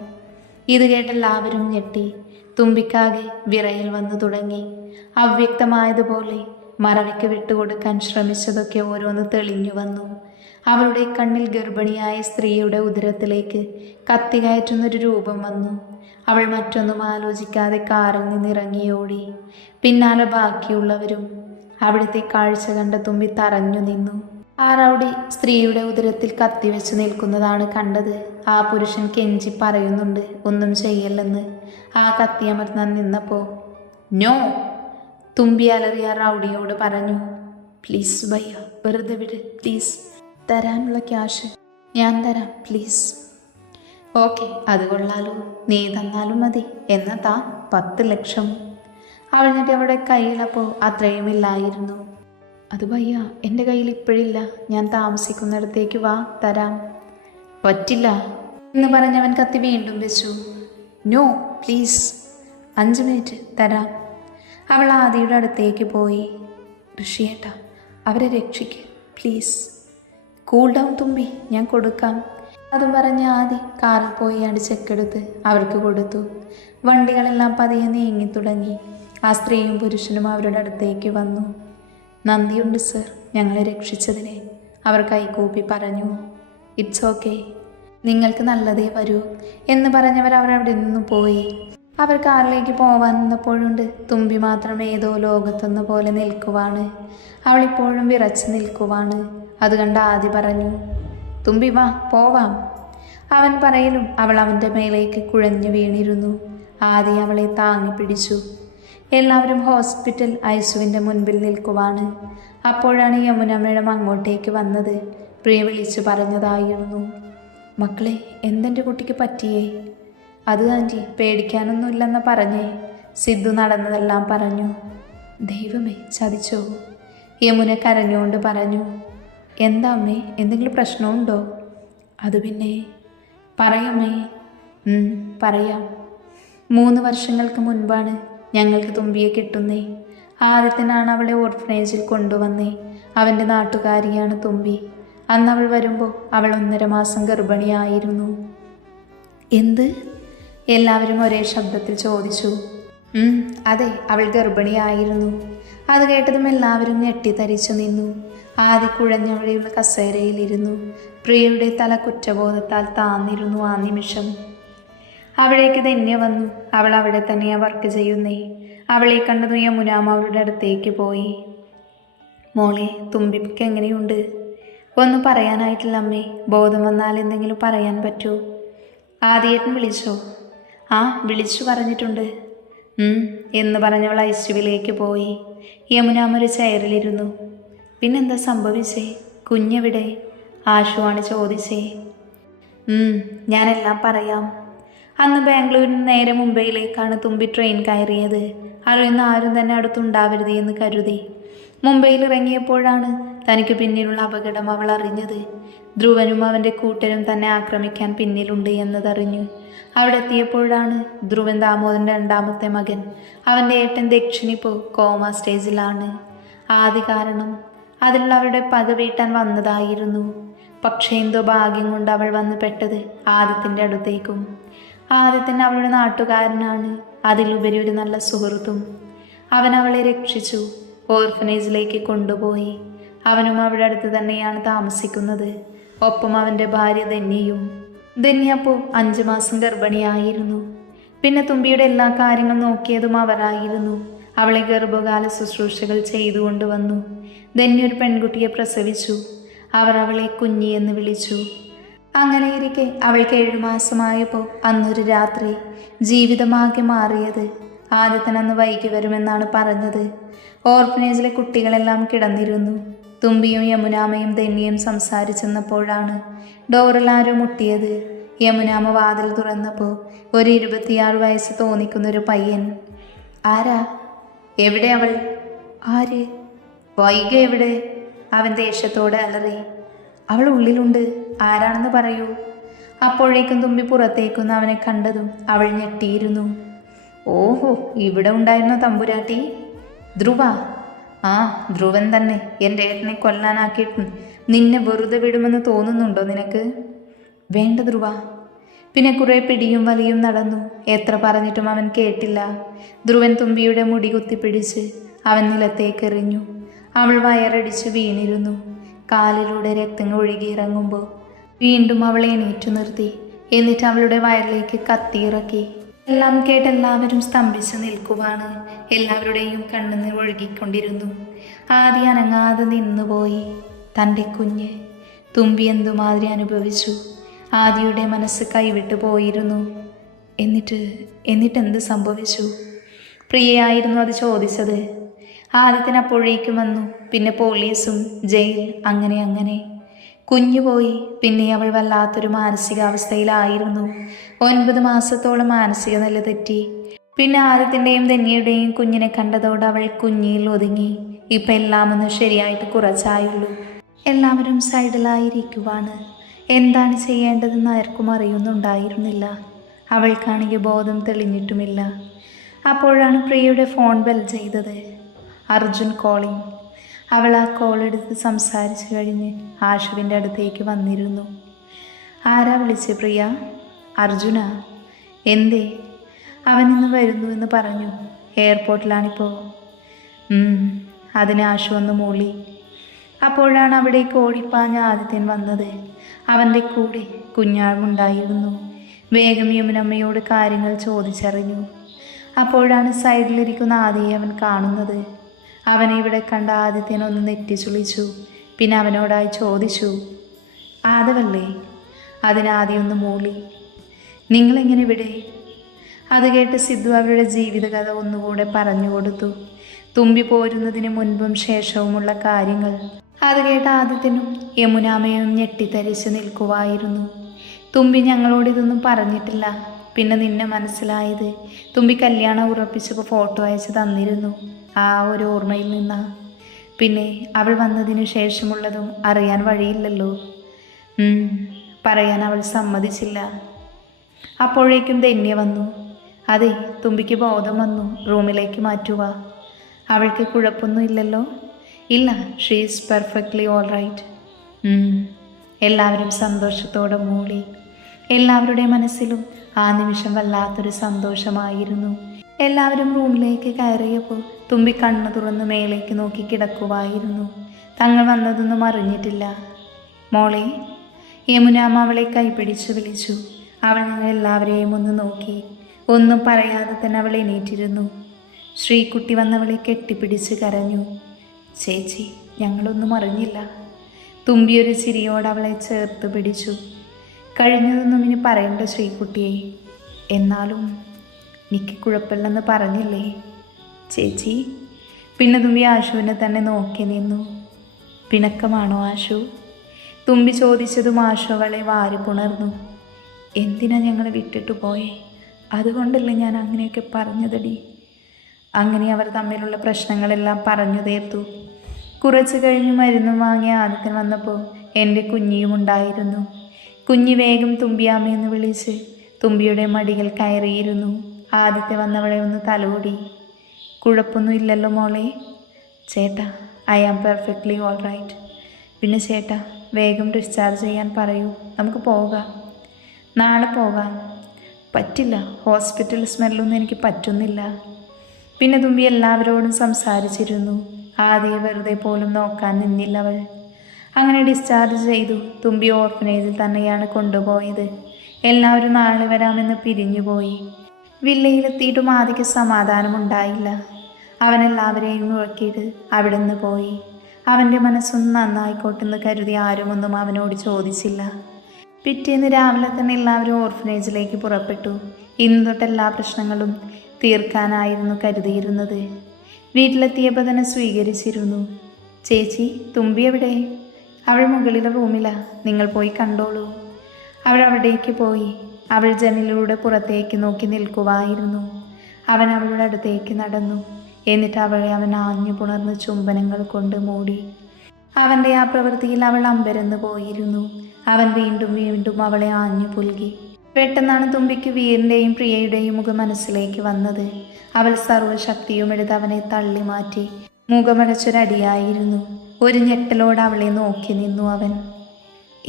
ഇത് കേട്ട് എല്ലാവരും ഞെട്ടി. തുമ്പിക്കാകെ വിറയിൽ വന്നു തുടങ്ങി. അവ്യക്തമായതുപോലെ മറവിക്ക് വിട്ടുകൊടുക്കാൻ ശ്രമിച്ചതൊക്കെ ഓരോന്ന് തെളിഞ്ഞു വന്നു. അവളുടെ കണ്ണിൽ ഗർഭിണിയായ സ്ത്രീയുടെ ഉദരത്തിലേക്ക് കത്തികയറ്റുന്നൊരു രൂപം വന്നു. അവൾ മറ്റൊന്നും ആലോചിക്കാതെ കാറിൽ നിന്നിറങ്ങിയോടി. പിന്നാലെ ബാക്കിയുള്ളവരും. അവിടുത്തെ കാഴ്ച കണ്ട തുമ്പി തറഞ്ഞു നിന്നു. ആ റൗഡി സ്ത്രീയുടെ ഉദരത്തിൽ കത്തിവെച്ച് നിൽക്കുന്നതാണ് കണ്ടത്. ആ പുരുഷൻ കെഞ്ചി പറയുന്നുണ്ട് ഒന്നും ചെയ്യല്ലെന്ന്. ആ കത്തിയമർത്താൻ നിന്നപ്പോൾ നോ, തുമ്പി അലറിയ റൗഡിയോട് പറഞ്ഞു, പ്ലീസ് ഭയ്യ, വെറുതെ വിട് പ്ലീസ്. തരാനുള്ള ക്യാഷ് ഞാൻ തരാം പ്ലീസ്. ഓക്കെ, അത് കൊള്ളാലോ, നീ തന്നാലും മതി. എന്നാ താ 10 ലക്ഷം. അവൾ എന്നിട്ട് അവളുടെ കയ്യിലപ്പോൾ അത്രയും ഇല്ലായിരുന്നു. അത് ഭയ്യ, എൻ്റെ കയ്യിൽ ഇപ്പോഴില്ല. ഞാൻ താമസിക്കുന്നിടത്തേക്ക് വാ, തരാം. പറ്റില്ല എന്ന് പറഞ്ഞവൻ കത്തി വീണ്ടും വെച്ചു. നോ പ്ലീസ്, 5 മിനിറ്റ് തരാം. അവൾ ആദിയുടെ അടുത്തേക്ക് പോയി. ഋഷിയേട്ടാ, അവരെ രക്ഷിക്ക് പ്ലീസ്. കൂൾ ഡൗൺ തുമ്പി, ഞാൻ കൊടുക്കാം. അതും പറഞ്ഞ് ആദി കാറിൽ പോയി ചെക്കെടുത്ത് അവർക്ക് കൊടുത്തു. വണ്ടികളെല്ലാം പതിയെ നീങ്ങി തുടങ്ങി. ആ സ്ത്രീയും പുരുഷനും അവരുടെ അടുത്തേക്ക് വന്നു. നന്ദിയുണ്ട് സർ, ഞങ്ങളെ രക്ഷിച്ചതിനെ, അവർ കൈകൂപ്പി പറഞ്ഞു. ഇറ്റ്സ് ഓക്കെ, നിങ്ങൾക്ക് നല്ലതേ വരൂ എന്ന് പറഞ്ഞവർ അവരവിടെ നിന്ന് പോയി. അവർ കാറിലേക്ക് പോവാൻ നിന്നപ്പോഴുണ്ട് തുമ്പി മാത്രം ഏതോ ലോകത്തെന്ന പോലെ നിൽക്കുവാണ്. അവളിപ്പോഴും വിറച്ച് നിൽക്കുവാണ്. അത് കണ്ട് ആദി പറഞ്ഞു, തുമ്പി വാ പോവാം. അവൻ പറയലും അവൾ അവൻ്റെ മേലേക്ക് കുഴഞ്ഞു വീണിരുന്നു. ആദി അവളെ താങ്ങി പിടിച്ചു. എല്ലാവരും ഹോസ്പിറ്റൽ ഐസുവിൻ്റെ മുൻപിൽ നിൽക്കുവാണ്. അപ്പോഴാണ് യമുന മേഡം അങ്ങോട്ടേക്ക് വന്നത്. പ്രിയ വിളിച്ചു പറഞ്ഞതായിരുന്നു, മക്കളെ എന്തെൻ്റെ കുട്ടിക്ക് പറ്റിയേ? അത് ആൻറ്റി പേടിക്കാനൊന്നുമില്ലെന്ന് പറഞ്ഞേ. സിദ്ധു നടന്നതെല്ലാം പറഞ്ഞു. ദൈവമേ, ചതിച്ചോ? യമുന കരഞ്ഞുകൊണ്ട് പറഞ്ഞു. എന്താ അമ്മേ, എന്തെങ്കിലും പ്രശ്നമുണ്ടോ? അത് പിന്നെ പറയമ്മേ. പറയാം. 3 വർഷങ്ങൾക്ക് മുൻപാണ് ഞങ്ങൾക്ക് തുമ്പിയെ കിട്ടുന്നേ. ആദ്യത്തിനാണ് അവളെ ഓർഫനേജിൽ കൊണ്ടുവന്നേ. അവൻ്റെ നാട്ടുകാരിയാണ് തുമ്പി. അന്ന് അവൾ വരുമ്പോൾ അവൾ 1.5 മാസം ഗർഭിണിയായിരുന്നു. എന്ത്? എല്ലാവരും ഒരേ ശബ്ദത്തിൽ ചോദിച്ചു. അതെ, അവൾ ഗർഭിണിയായിരുന്നു. അത് കേട്ടതും എല്ലാവരും ഞെട്ടിത്തരിച്ചു നിന്നു. ആദ്യ കുഴഞ്ഞവഴെയുള്ള കസേരയിലിരുന്നു. പ്രിയയുടെ തല കുറ്റബോധത്താൽ താന്നിരുന്നു ആ നിമിഷം. അവിടേക്ക് ധന്യ വന്നു. അവൾ അവിടെ തന്നെയാ വർക്ക് ചെയ്യുന്നേ. അവളെ കണ്ടതും യമുനാമ്മ അവളുടെ അടുത്തേക്ക് പോയി. മോളെ, തുമ്പിക്ക് എങ്ങനെയുണ്ട്? ഒന്നും പറയാനായിട്ടില്ല അമ്മേ. ബോധം വന്നാൽ എന്തെങ്കിലും പറയാൻ പറ്റുമോ? ആദ്യേട്ടൻ വിളിച്ചോ? ആ, വിളിച്ചു പറഞ്ഞിട്ടുണ്ട് എന്ന് പറഞ്ഞവൾ ഐസ്യുവിലേക്ക് പോയി. യമുനാമ്മ ഒരു ചെയറിലിരുന്നു. പിന്നെന്താ സംഭവിച്ചേ? കുഞ്ഞെവിടെ? ആശുവാണ് ചോദിച്ചേ. ഞാനെല്ലാം പറയാം. അന്ന് ബാംഗ്ലൂരിൽ നിന്ന് നേരെ മുംബൈയിലേക്കാണ് തുമ്പി ട്രെയിൻ കയറിയത്. അറിയുന്ന ആരും തന്നെ അടുത്തുണ്ടാവരുത് എന്ന് കരുതി. മുംബൈയിൽ ഇറങ്ങിയപ്പോഴാണ് തനിക്ക് പിന്നിലുള്ള അപകടം അവൾ അറിഞ്ഞത്. ധ്രുവനും അവൻ്റെ കൂട്ടരും തന്നെ ആക്രമിക്കാൻ പിന്നിലുണ്ട് എന്നതറിഞ്ഞു. അവിടെ എത്തിയപ്പോഴാണ് ധ്രുവൻ ദാമോദരൻ്റെ 2ാമത്തെ മകൻ. അവൻ്റെ ഏട്ടൻ ദക്ഷിണിപ്പോൾ കോമ സ്റ്റേജിലാണ്. ആദ്യ കാരണം അതിലുള്ള അവളുടെ പക വീട്ടാൻ വന്നതായിരുന്നു. പക്ഷേ എന്തോ ഭാഗ്യം കൊണ്ട് അവൾ വന്ന് പെട്ടത് ആദിത്യൻ്റെ അടുത്തേക്കും. ആദിത്യൻ അവളുടെ നാട്ടുകാരനാണ്. അതിലുപരി ഒരു നല്ല സുഹൃത്തും. അവൻ അവളെ രക്ഷിച്ചു. ഓർഫനേജിലേക്ക് കൊണ്ടുപോയി. അവനും അവിടെ അടുത്ത് തന്നെയാണ് താമസിക്കുന്നത്. ഒപ്പം അവൻ്റെ ഭാര്യ ധന്യയും. ധന്യ അപ്പോൾ 5 മാസം ഗർഭിണിയായിരുന്നു. പിന്നെ തുമ്പിയുടെ എല്ലാ കാര്യങ്ങളും നോക്കിയതും അവരായിരുന്നു. അവളെ ഗർഭകാല ശുശ്രൂഷകൾ ചെയ്തുകൊണ്ടുവന്നു. ധന്യ ഒരു പെൺകുട്ടിയെ പ്രസവിച്ചു. അവർ അവളെ കുഞ്ഞി എന്ന് വിളിച്ചു. അങ്ങനെയിരിക്കെ അവൾക്ക് 7 മാസമായപ്പോൾ അന്നൊരു രാത്രി ജീവിതമാകെ മാറിയത്. ആദ്യത്തിന് അന്ന് വൈകി വരുമെന്നാണ് പറഞ്ഞത്. ഓർഫനേജിലെ കുട്ടികളെല്ലാം കിടന്നിരുന്നു. തുമ്പിയും യമുനാമ്മയും ധന്യയും സംസാരിച്ചെന്നപ്പോഴാണ് ഡോറിൽ ആരോ മുട്ടിയത്. യമുനാമ്മ വാതിൽ തുറന്നപ്പോൾ ഒരു 26 വയസ്സ് തോന്നിക്കുന്നൊരു പയ്യൻ. ആരാ? എവിടെ അവൾ? ആര്? വൈക എവിടെ? അവൻ ദേഷ്യത്തോടെ അലറി. അവൾ ഉള്ളിലുണ്ട്. ആരാണെന്ന് പറയൂ. അപ്പോഴേക്കും തുമ്പി പുറത്തേക്കൊന്ന് അവനെ കണ്ടതും അവൾ ഞെട്ടിയിരുന്നു. ഓഹോ, ഇവിടെ ഉണ്ടായിരുന്ന തമ്പുരാട്ടി? ധ്രുവ? ആ, ധ്രുവൻ തന്നെ. എൻ്റെ ഏട്ടനെ കൊല്ലാനാക്കിയിട്ട് നിന്നെ വെറുതെ വിടുമെന്ന് തോന്നുന്നുണ്ടോ നിനക്ക്? വേണ്ട ധ്രുവ. പിന്നെ കുറെ പിടിയും വലിയും നടന്നു. എത്ര പറഞ്ഞിട്ടും അവൻ കേട്ടില്ല. ധ്രുവൻ തുമ്പിയുടെ മുടി കുത്തിപ്പിടിച്ച് അവൻ നിലത്തേക്കെറിഞ്ഞു. അവൾ വയറടിച്ച് വീണിരുന്നു. കാലിലൂടെ രക്തം ഒഴുകിയിറങ്ങുമ്പോൾ വീണ്ടും അവളെ എണീറ്റു നിർത്തി. എന്നിട്ട് അവളുടെ വയറിലേക്ക് കത്തിയിറക്കി. എല്ലാം കേട്ട് എല്ലാവരും സ്തംഭിച്ച് നിൽക്കുവാണ്. എല്ലാവരുടെയും കണ്ണുനീർ ഒഴുകിക്കൊണ്ടിരുന്നു. ആദ്യം അനങ്ങാതെ നിന്നുപോയി. തൻ്റെ കുഞ്ഞ് തുമ്പി എന്തുമാതിരി അനുഭവിച്ചു. ആദിയുടെ മനസ്സ് കൈവിട്ടു പോയിരുന്നു. എന്നിട്ട് എന്ത് സംഭവിച്ചു? പ്രിയയായിരുന്നു അത് ചോദിച്ചത്. ആദ്യത്തിന് അപ്പോഴേക്കും വന്നു. പിന്നെ പോലീസും ജയിൽ, അങ്ങനെ കുഞ്ഞു പോയി. പിന്നെ അവൾ വല്ലാത്തൊരു മാനസികാവസ്ഥയിലായിരുന്നു. 9 മാസത്തോളം മാനസിക നില തെറ്റി. പിന്നെ ആദ്യത്തിൻ്റെയും ധന്യയുടെയും കുഞ്ഞിനെ കണ്ടതോടെ അവൾ കുഞ്ഞിൽ ഒതുങ്ങി. ഇപ്പം എല്ലാം ഒന്ന് ശരിയായിട്ട് കുറച്ചായുള്ളൂ. എല്ലാവരും സൈഡിലായിരിക്കുവാണ്. എന്താണ് ചെയ്യേണ്ടതെന്ന് ആർക്കും അറിയുന്നുണ്ടായിരുന്നില്ല. അവൾക്കാണെങ്കിൽ ബോധം തെളിഞ്ഞിട്ടുമില്ല. അപ്പോഴാണ് പ്രിയയുടെ ഫോൺ ബെൽ ചെയ്തത്. അർജുൻ കോളിംഗ്. അവൾ ആ കോൾ എടുത്ത് സംസാരിച്ചു കഴിഞ്ഞ് ആശുവിൻ്റെ അടുത്തേക്ക് വന്നിരുന്നു. ആരാ വിളിച്ചേ പ്രിയ? അർജുന. എന്തേ? അവൻ ഇന്ന് വരുന്നു എന്ന് പറഞ്ഞു. എയർപോർട്ടിലാണിപ്പോൾ. അതിന് ആശു ഒന്ന് മൂളി. അപ്പോഴാണ് അവിടേക്ക് ഓടിപ്പാഞ്ഞ ആദിത്യൻ വന്നത്. അവൻ്റെ കൂടെ കുഞ്ഞാളുണ്ടായിരുന്നു. വേഗം യമുനമ്മയോട് കാര്യങ്ങൾ ചോദിച്ചറിഞ്ഞു. അപ്പോഴാണ് സൈഡിലിരിക്കുന്ന ആദിയെ അവൻ കാണുന്നത്. അവനെ ഇവിടെ കണ്ട ആദിത്യൻ ഒന്ന് നെറ്റിച്ചുളിച്ചു. പിന്നെ അവനോടായി ചോദിച്ചു, ആദവല്ലേ? അതിനാദ്യം ഒന്ന് മൂളി. നിങ്ങളെങ്ങനെ ഇവിടെ? അത് കേട്ട് സിദ്ധു അവരുടെ ജീവിതകഥ ഒന്നുകൂടെ പറഞ്ഞു കൊടുത്തു. തുമ്പി പോരുന്നതിന് മുൻപും ശേഷവുമുള്ള കാര്യങ്ങൾ. അത് കേട്ട ആദിത്യനും യമുനാമ്മയും ഞെട്ടിത്തരിച്ച് നിൽക്കുവായിരുന്നു. തുമ്പി ഞങ്ങളോട് ഇതൊന്നും പറഞ്ഞിട്ടില്ല. പിന്നെ നിന്നെ മനസ്സിലായത് തുമ്പി കല്യാണം ഉറപ്പിച്ചപ്പോൾ ഫോട്ടോ അയച്ച് തന്നിരുന്നു. ആ ഒരു ഓർമ്മയിൽ നിന്നാ. പിന്നെ അവൾ വന്നതിന് ശേഷമുള്ളതും അറിയാൻ വഴിയില്ലല്ലോ. പറയാൻ അവൾ സമ്മതിച്ചില്ല. അപ്പോഴേക്കും ധന്യ വന്നു. അതെ, തുമ്പിക്ക് ബോധം വന്നു. റൂമിലേക്ക് മാറ്റുക. അവൾക്ക് കുഴപ്പമൊന്നുമില്ലല്ലോ? ഇല്ല, she is perfectly all right. എല്ലാവരും സന്തോഷത്തോടെ മൂളി. എല്ലാവരുടെ മനസ്സിലും ആ നിമിഷം വല്ലാത്തൊരു സന്തോഷമായിരുന്നു. എല്ലാവരും റൂമിലേക്ക് കയറിയപ്പോൾ തുമ്പി കണ്ണു തുറന്ന് മേലേക്ക് നോക്കി കിടക്കുവായിരുന്നു. തങ്ങൾ വന്നതൊന്നും അറിഞ്ഞിട്ടില്ല. മോളെ, യമുനാമ്മ അവളെ കൈപിടിച്ചു വിളിച്ചു. അവൾ ഞങ്ങൾ എല്ലാവരെയും ഒന്ന് നോക്കി. ഒന്നും പറയാതെ തന്നെ അവൾ എണീറ്റിരുന്നു. ശ്രീകുട്ടി വന്നവളെ കെട്ടിപ്പിടിച്ച് കരഞ്ഞു. ചേച്ചി, ഞങ്ങളൊന്നും അറിഞ്ഞില്ല. തുമ്പിയൊരു ചിരിയോട് അവളെ ചേർത്ത് പിടിച്ചു. കഴിഞ്ഞതൊന്നും ഇനി പറയണ്ട ശ്രീകുട്ടിയെ. എന്നാലും എനിക്ക് കുഴപ്പമില്ലെന്ന് പറഞ്ഞില്ലേ ചേച്ചി? പിന്നെ തുമ്പി ആശുവിനെ തന്നെ നോക്കി നിന്നു. പിണക്കമാണോ ആശു? തുമ്പി ചോദിച്ചതും ആശു അവളെ വാരിപ്പുണർന്നു. എന്തിനാ ഞങ്ങളെ വിട്ടിട്ട് പോയേ? അതുകൊണ്ടല്ലേ ഞാൻ അങ്ങനെയൊക്കെ പറഞ്ഞതടി. അങ്ങനെ അവർ തമ്മിലുള്ള പ്രശ്നങ്ങളെല്ലാം പറഞ്ഞു തീർത്തു. കുറച്ച് കഴിഞ്ഞ് മരുന്നും വാങ്ങിയ ആദ്യത്തിന് വന്നപ്പോൾ എൻ്റെ കുഞ്ഞിയും ഉണ്ടായിരുന്നു. കുഞ്ഞി വേഗം തുമ്പിയാമ്മയെന്ന് വിളിച്ച് തുമ്പിയുടെ മടികൾ കയറിയിരുന്നു. ആദ്യത്തെ വന്നവളെ ഒന്ന് തലോടി. കുഴപ്പമൊന്നും ഇല്ലല്ലോ മോളെ? ചേട്ടാ, I am perfectly all right. പിന്നെ ചേട്ടാ, വേഗം ഡിസ്ചാർജ് ചെയ്യാൻ പറയൂ. നമുക്ക് പോകാം. നാളെ പോകാം. പറ്റില്ല, ഹോസ്പിറ്റൽ സ്മെല്ലൊന്നും എനിക്ക് പറ്റുന്നില്ല. പിന്നെ തുമ്പി എല്ലാവരോടും സംസാരിച്ചിരുന്നു. ആദ്യം വെറുതെ പോലും നോക്കാൻ നിന്നില്ല അവൾ. അങ്ങനെ ഡിസ്ചാർജ് ചെയ്തു. തുമ്പി ഓർഫനേജിൽ തന്നെയാണ് കൊണ്ടുപോയത്. എല്ലാവരും നാളെ വരാമെന്ന് പിരിഞ്ഞുപോയി. വില്ലയിലെത്തിയിട്ടും ആദിക്ക് സമാധാനമുണ്ടായില്ല. അവനെല്ലാവരെയും മുഴക്കിയിട്ട് അവിടെ നിന്ന് പോയി. അവൻ്റെ മനസ്സൊന്ന് നന്നായിക്കോട്ടെന്ന് കരുതി ആരുമൊന്നും അവനോട് ചോദിച്ചില്ല. പിറ്റേന്ന് രാവിലെ തന്നെ എല്ലാവരും ഓർഫനേജിലേക്ക് പുറപ്പെട്ടു. ഇന്ന് തൊട്ട് എല്ലാ പ്രശ്നങ്ങളും തീർക്കാനായിരുന്നു കരുതിയിരുന്നത്. വീട്ടിലെത്തിയപ്പോൾ തന്നെ സ്വീകരിച്ചിരുന്നു. ചേച്ചി, തുമ്പി എവിടെ? അവൾ മുകളിലെ റൂമിലാ, നിങ്ങൾ പോയി കണ്ടോളൂ. അവൾ അവിടേക്ക് പോയി. അവൾ ജനലിലൂടെ പുറത്തേക്ക് നോക്കി നിൽക്കുവായിരുന്നു. അവൻ അവളുടെ അടുത്തേക്ക് നടന്നു. എന്നിട്ട് അവളെ അവൻ ആഞ്ഞു പുണർന്ന് ചുംബനങ്ങൾ കൊണ്ട് മൂടി. അവൻ്റെ ആ പ്രവൃത്തിയിൽ അവൾ അമ്പരന്ന് പോയിരുന്നു. അവൻ വീണ്ടും വീണ്ടും അവളെ ആഞ്ഞു പുൽകി. പെട്ടെന്നാണ് തുമ്പിക്ക് വീറിൻ്റെയും പ്രിയയുടെയും മുഖം മനസ്സിലേക്ക് വന്നത്. അവൾ സർവ്വശക്തിയും എടുത്ത് അവനെ തള്ളി മാറ്റി. മുഖമടച്ചൊരടിയായിരുന്നു. ഒരു ഞെട്ടലോടെ അവളെ നോക്കി നിന്നു അവൻ.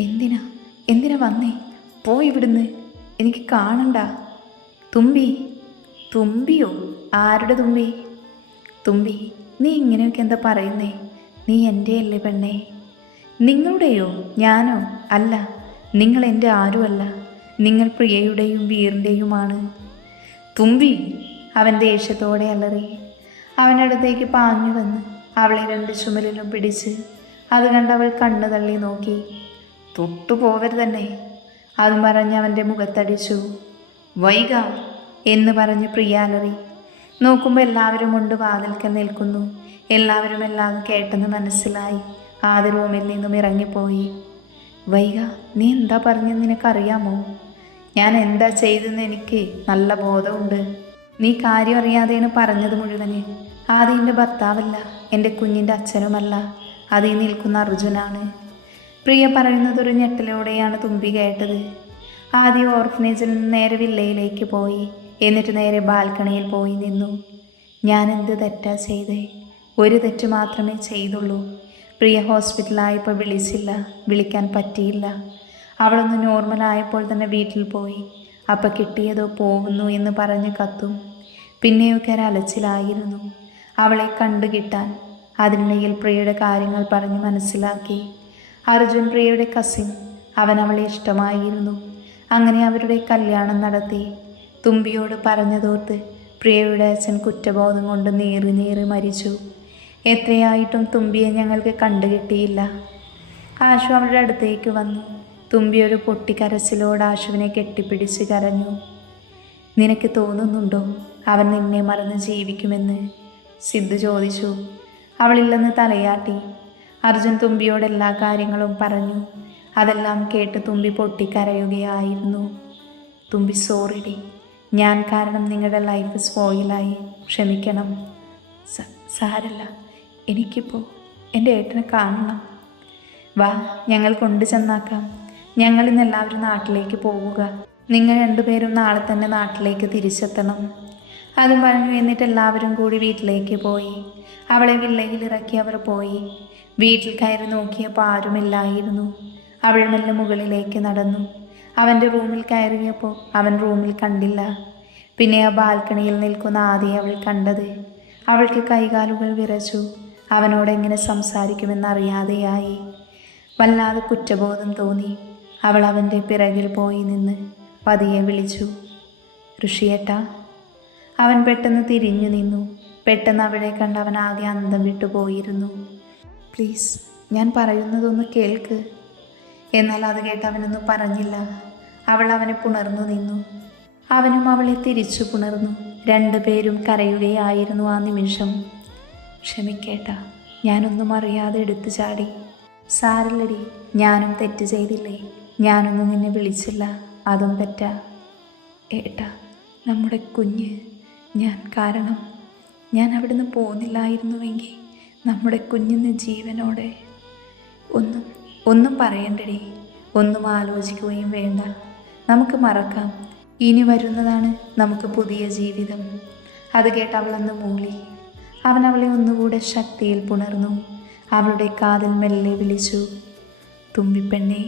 എന്തിനാ വന്നേ? പോയി ഇവിടുന്ന്, എനിക്ക് കാണണ്ട. തുമ്പിയോ? ആരുടെ തുമ്പി? തുമ്പി, നീ ഇങ്ങനെയൊക്കെ എന്താ പറയുന്നേ? നീ എൻ്റെ അല്ലേ പെണ്ണേ? നിങ്ങളുടെയോ? ഞാനോ? അല്ല, നിങ്ങൾ എൻ്റെ ആരുമല്ല. നിങ്ങൾ പ്രിയയുടെയും വീറിൻ്റെയുമാണ്. തുമ്പി! അവൻ ദേഷ്യത്തോടെ അലറി. അവനടുത്തേക്ക് പാഞ്ഞു വന്ന് അവളെ രണ്ട് ചുമലിലും പിടിച്ച്. അത് കണ്ട് അവൾ കണ്ണു തള്ളി നോക്കി. തൊട്ടു പോവരുതന്നെ, അതും പറഞ്ഞ് അവൻ്റെ മുഖത്തടിച്ചു. വൈക എന്ന് പറഞ്ഞ് പ്രിയ അലറി. നോക്കുമ്പോൾ എല്ലാവരും കൊണ്ട് വാതിൽക്കൽ നിൽക്കുന്നു. എല്ലാവരും എല്ലാം കേട്ടെന്ന് മനസ്സിലായി. ആദ്യ റൂമിൽ നിന്നും ഇറങ്ങിപ്പോയി. വൈക, നീ എന്താ പറഞ്ഞെന്ന് നിനക്കറിയാമോ? ഞാൻ എന്താ ചെയ്തെന്ന് എനിക്ക് നല്ല ബോധമുണ്ട്. നീ കാര്യം അറിയാതെയാണ് പറഞ്ഞത് മുഴുവന്. ആദ്യം എൻ്റെ ഭർത്താവല്ല, എൻ്റെ കുഞ്ഞിൻ്റെ അച്ഛനുമല്ല, അതിൽ നിൽക്കുന്ന അർജുനാണ്. പ്രിയ പറയുന്നതൊരു ഞെട്ടലോടെയാണ് തുമ്പി കേട്ടത്. ആദ്യം ഓർഫനേജിൽ നിന്ന് നേരെ വില്ലയിലേക്ക് പോയി. എന്നിട്ട് നേരെ ബാൽക്കണിയിൽ പോയി നിന്നു. ഞാൻ എന്ത് തെറ്റാ ചെയ്തേ? ഒരു തെറ്റ് മാത്രമേ ചെയ്തുള്ളൂ. പ്രിയ ഹോസ്പിറ്റലായപ്പോൾ വിളിച്ചില്ല, വിളിക്കാൻ പറ്റിയില്ല. അവളൊന്ന് നോർമലായപ്പോൾ തന്നെ വീട്ടിൽ പോയി. അപ്പം കിട്ടിയതോ പോകുന്നു എന്ന് പറഞ്ഞ് കത്തും. പിന്നെയൊക്കെ ഒരലച്ചിലായിരുന്നു അവളെ കണ്ടു കിട്ടാൻ. അതിനിടയിൽ പ്രിയയുടെ കാര്യങ്ങൾ പറഞ്ഞ് മനസ്സിലാക്കി. അർജുൻ പ്രിയയുടെ കസിൻ. അവൻ അവളെ ഇഷ്ടമായിരുന്നു. അങ്ങനെ അവരുടെ കല്യാണം നടത്തി. തുമ്പിയോട് പറഞ്ഞതോർത്ത് പ്രിയയുടെ അച്ഛൻ കുറ്റബോധം കൊണ്ട് നീറി മരിച്ചു. എത്രയായിട്ടും തുമ്പിയെ ഞങ്ങൾക്ക് കണ്ടുകിട്ടിയില്ല. ആശു അവളുടെ അടുത്തേക്ക് വന്നു. തുമ്പിയൊരു പൊട്ടിക്കരച്ചിലോട് ആശുവിനെ കെട്ടിപ്പിടിച്ച് കരഞ്ഞു. നിനക്ക് തോന്നുന്നുണ്ടോ അവൻ നിന്നെ മറന്ന് ജീവിക്കുമെന്ന്? സിദ്ധു ചോദിച്ചു. അവളില്ലെന്ന് തലയാട്ടി. അർജുൻ തുമ്പിയോട് എല്ലാ കാര്യങ്ങളും പറഞ്ഞു. അതെല്ലാം കേട്ട് തുമ്പി പൊട്ടിക്കരയുകയായിരുന്നു. തുമ്പി സോറിടി, ഞാൻ കാരണം നിങ്ങളുടെ ലൈഫ് സ്പോയിലായി. ക്ഷമിക്കണം. സാരല്ല, എനിക്കിപ്പോൾ എൻ്റെ ഏട്ടനെ കാണണം. വാ, ഞങ്ങൾ കൊണ്ടു ചെന്നാക്കാം. ഞങ്ങളിന്ന് എല്ലാവരും നാട്ടിലേക്ക് പോവുക. നിങ്ങൾ രണ്ടുപേരും നാളെ തന്നെ നാട്ടിലേക്ക് തിരിച്ചെത്തണം. അതും പറഞ്ഞു. എന്നിട്ട് എല്ലാവരും കൂടി വീട്ടിലേക്ക് പോയി. അവളെ വില്ലയിൽ ഇറക്കി അവർ പോയി. വീട്ടിൽ കയറി നോക്കിയപ്പോൾ ആരുമില്ലായിരുന്നു. അവൾ മെല്ലെ മുകളിലേക്ക് നടന്നു. അവൻ്റെ റൂമിൽ കയറിയപ്പോൾ അവൻ റൂമിൽ കണ്ടില്ല. പിന്നെ ആ ബാൽക്കണിയിൽ നിൽക്കുന്ന ആദ്യം അവൾ കണ്ടത്. അവൾക്ക് കൈകാലുകൾ വിറച്ചു. അവനോട് എങ്ങനെ സംസാരിക്കുമെന്നറിയാതെയായി. വല്ലാതെ കുറ്റബോധം തോന്നി. അവൾ അവൻ്റെ പിറകിൽ പോയി നിന്ന് പതിയെ വിളിച്ചു, ഋഷിയേട്ടാ. അവൻ പെട്ടെന്ന് തിരിഞ്ഞു നിന്നു. പെട്ടെന്ന് അവളെ കണ്ട് അവൻ ആകെ അന്തം വിട്ടുപോയിരുന്നു. പ്ലീസ്, ഞാൻ പറയുന്നതൊന്ന് കേൾക്ക്. എന്നാൽ അത് കേട്ട് അവനൊന്നും പറഞ്ഞില്ല. അവൾ അവനെ പുണർന്നു നിന്നു. അവനും അവളെ തിരിച്ചു പുണർന്നു. രണ്ടുപേരും കരയുകയായിരുന്നു ആ നിമിഷം. ക്ഷമിക്കേട്ടാ, ഞാനൊന്നും അറിയാതെ എടുത്തു ചാടി. സാരില്ലടി, ഞാനും തെറ്റ് ചെയ്തില്ലേ. ഞാനൊന്നും നിന്നെ വിളിച്ചില്ല, അതും തെറ്റാ. ഏട്ടാ, നമ്മുടെ കുഞ്ഞ്, ഞാൻ കാരണം ഞാൻ അവിടുന്ന് പോകുന്നില്ലായിരുന്നുവെങ്കിൽ നമ്മുടെ കുഞ്ഞിന് ജീവനോടെ. ഒന്നും പറയണ്ടടി, ഒന്നും ആലോചിക്കുകയും വേണ്ട. നമുക്ക് മറക്കാം. ഇനി വരുന്നതാണ് നമുക്ക് പുതിയ ജീവിതം. അത് കേട്ട് അവളൊന്ന് മൂളി. അവൻ അവളെ ഒന്നുകൂടെ ശക്തിയിൽ പുണർന്നു. അവളുടെ കാതിൽ മെല്ലെ വിളിച്ചു, തുമ്പിപ്പെണ്ണേ.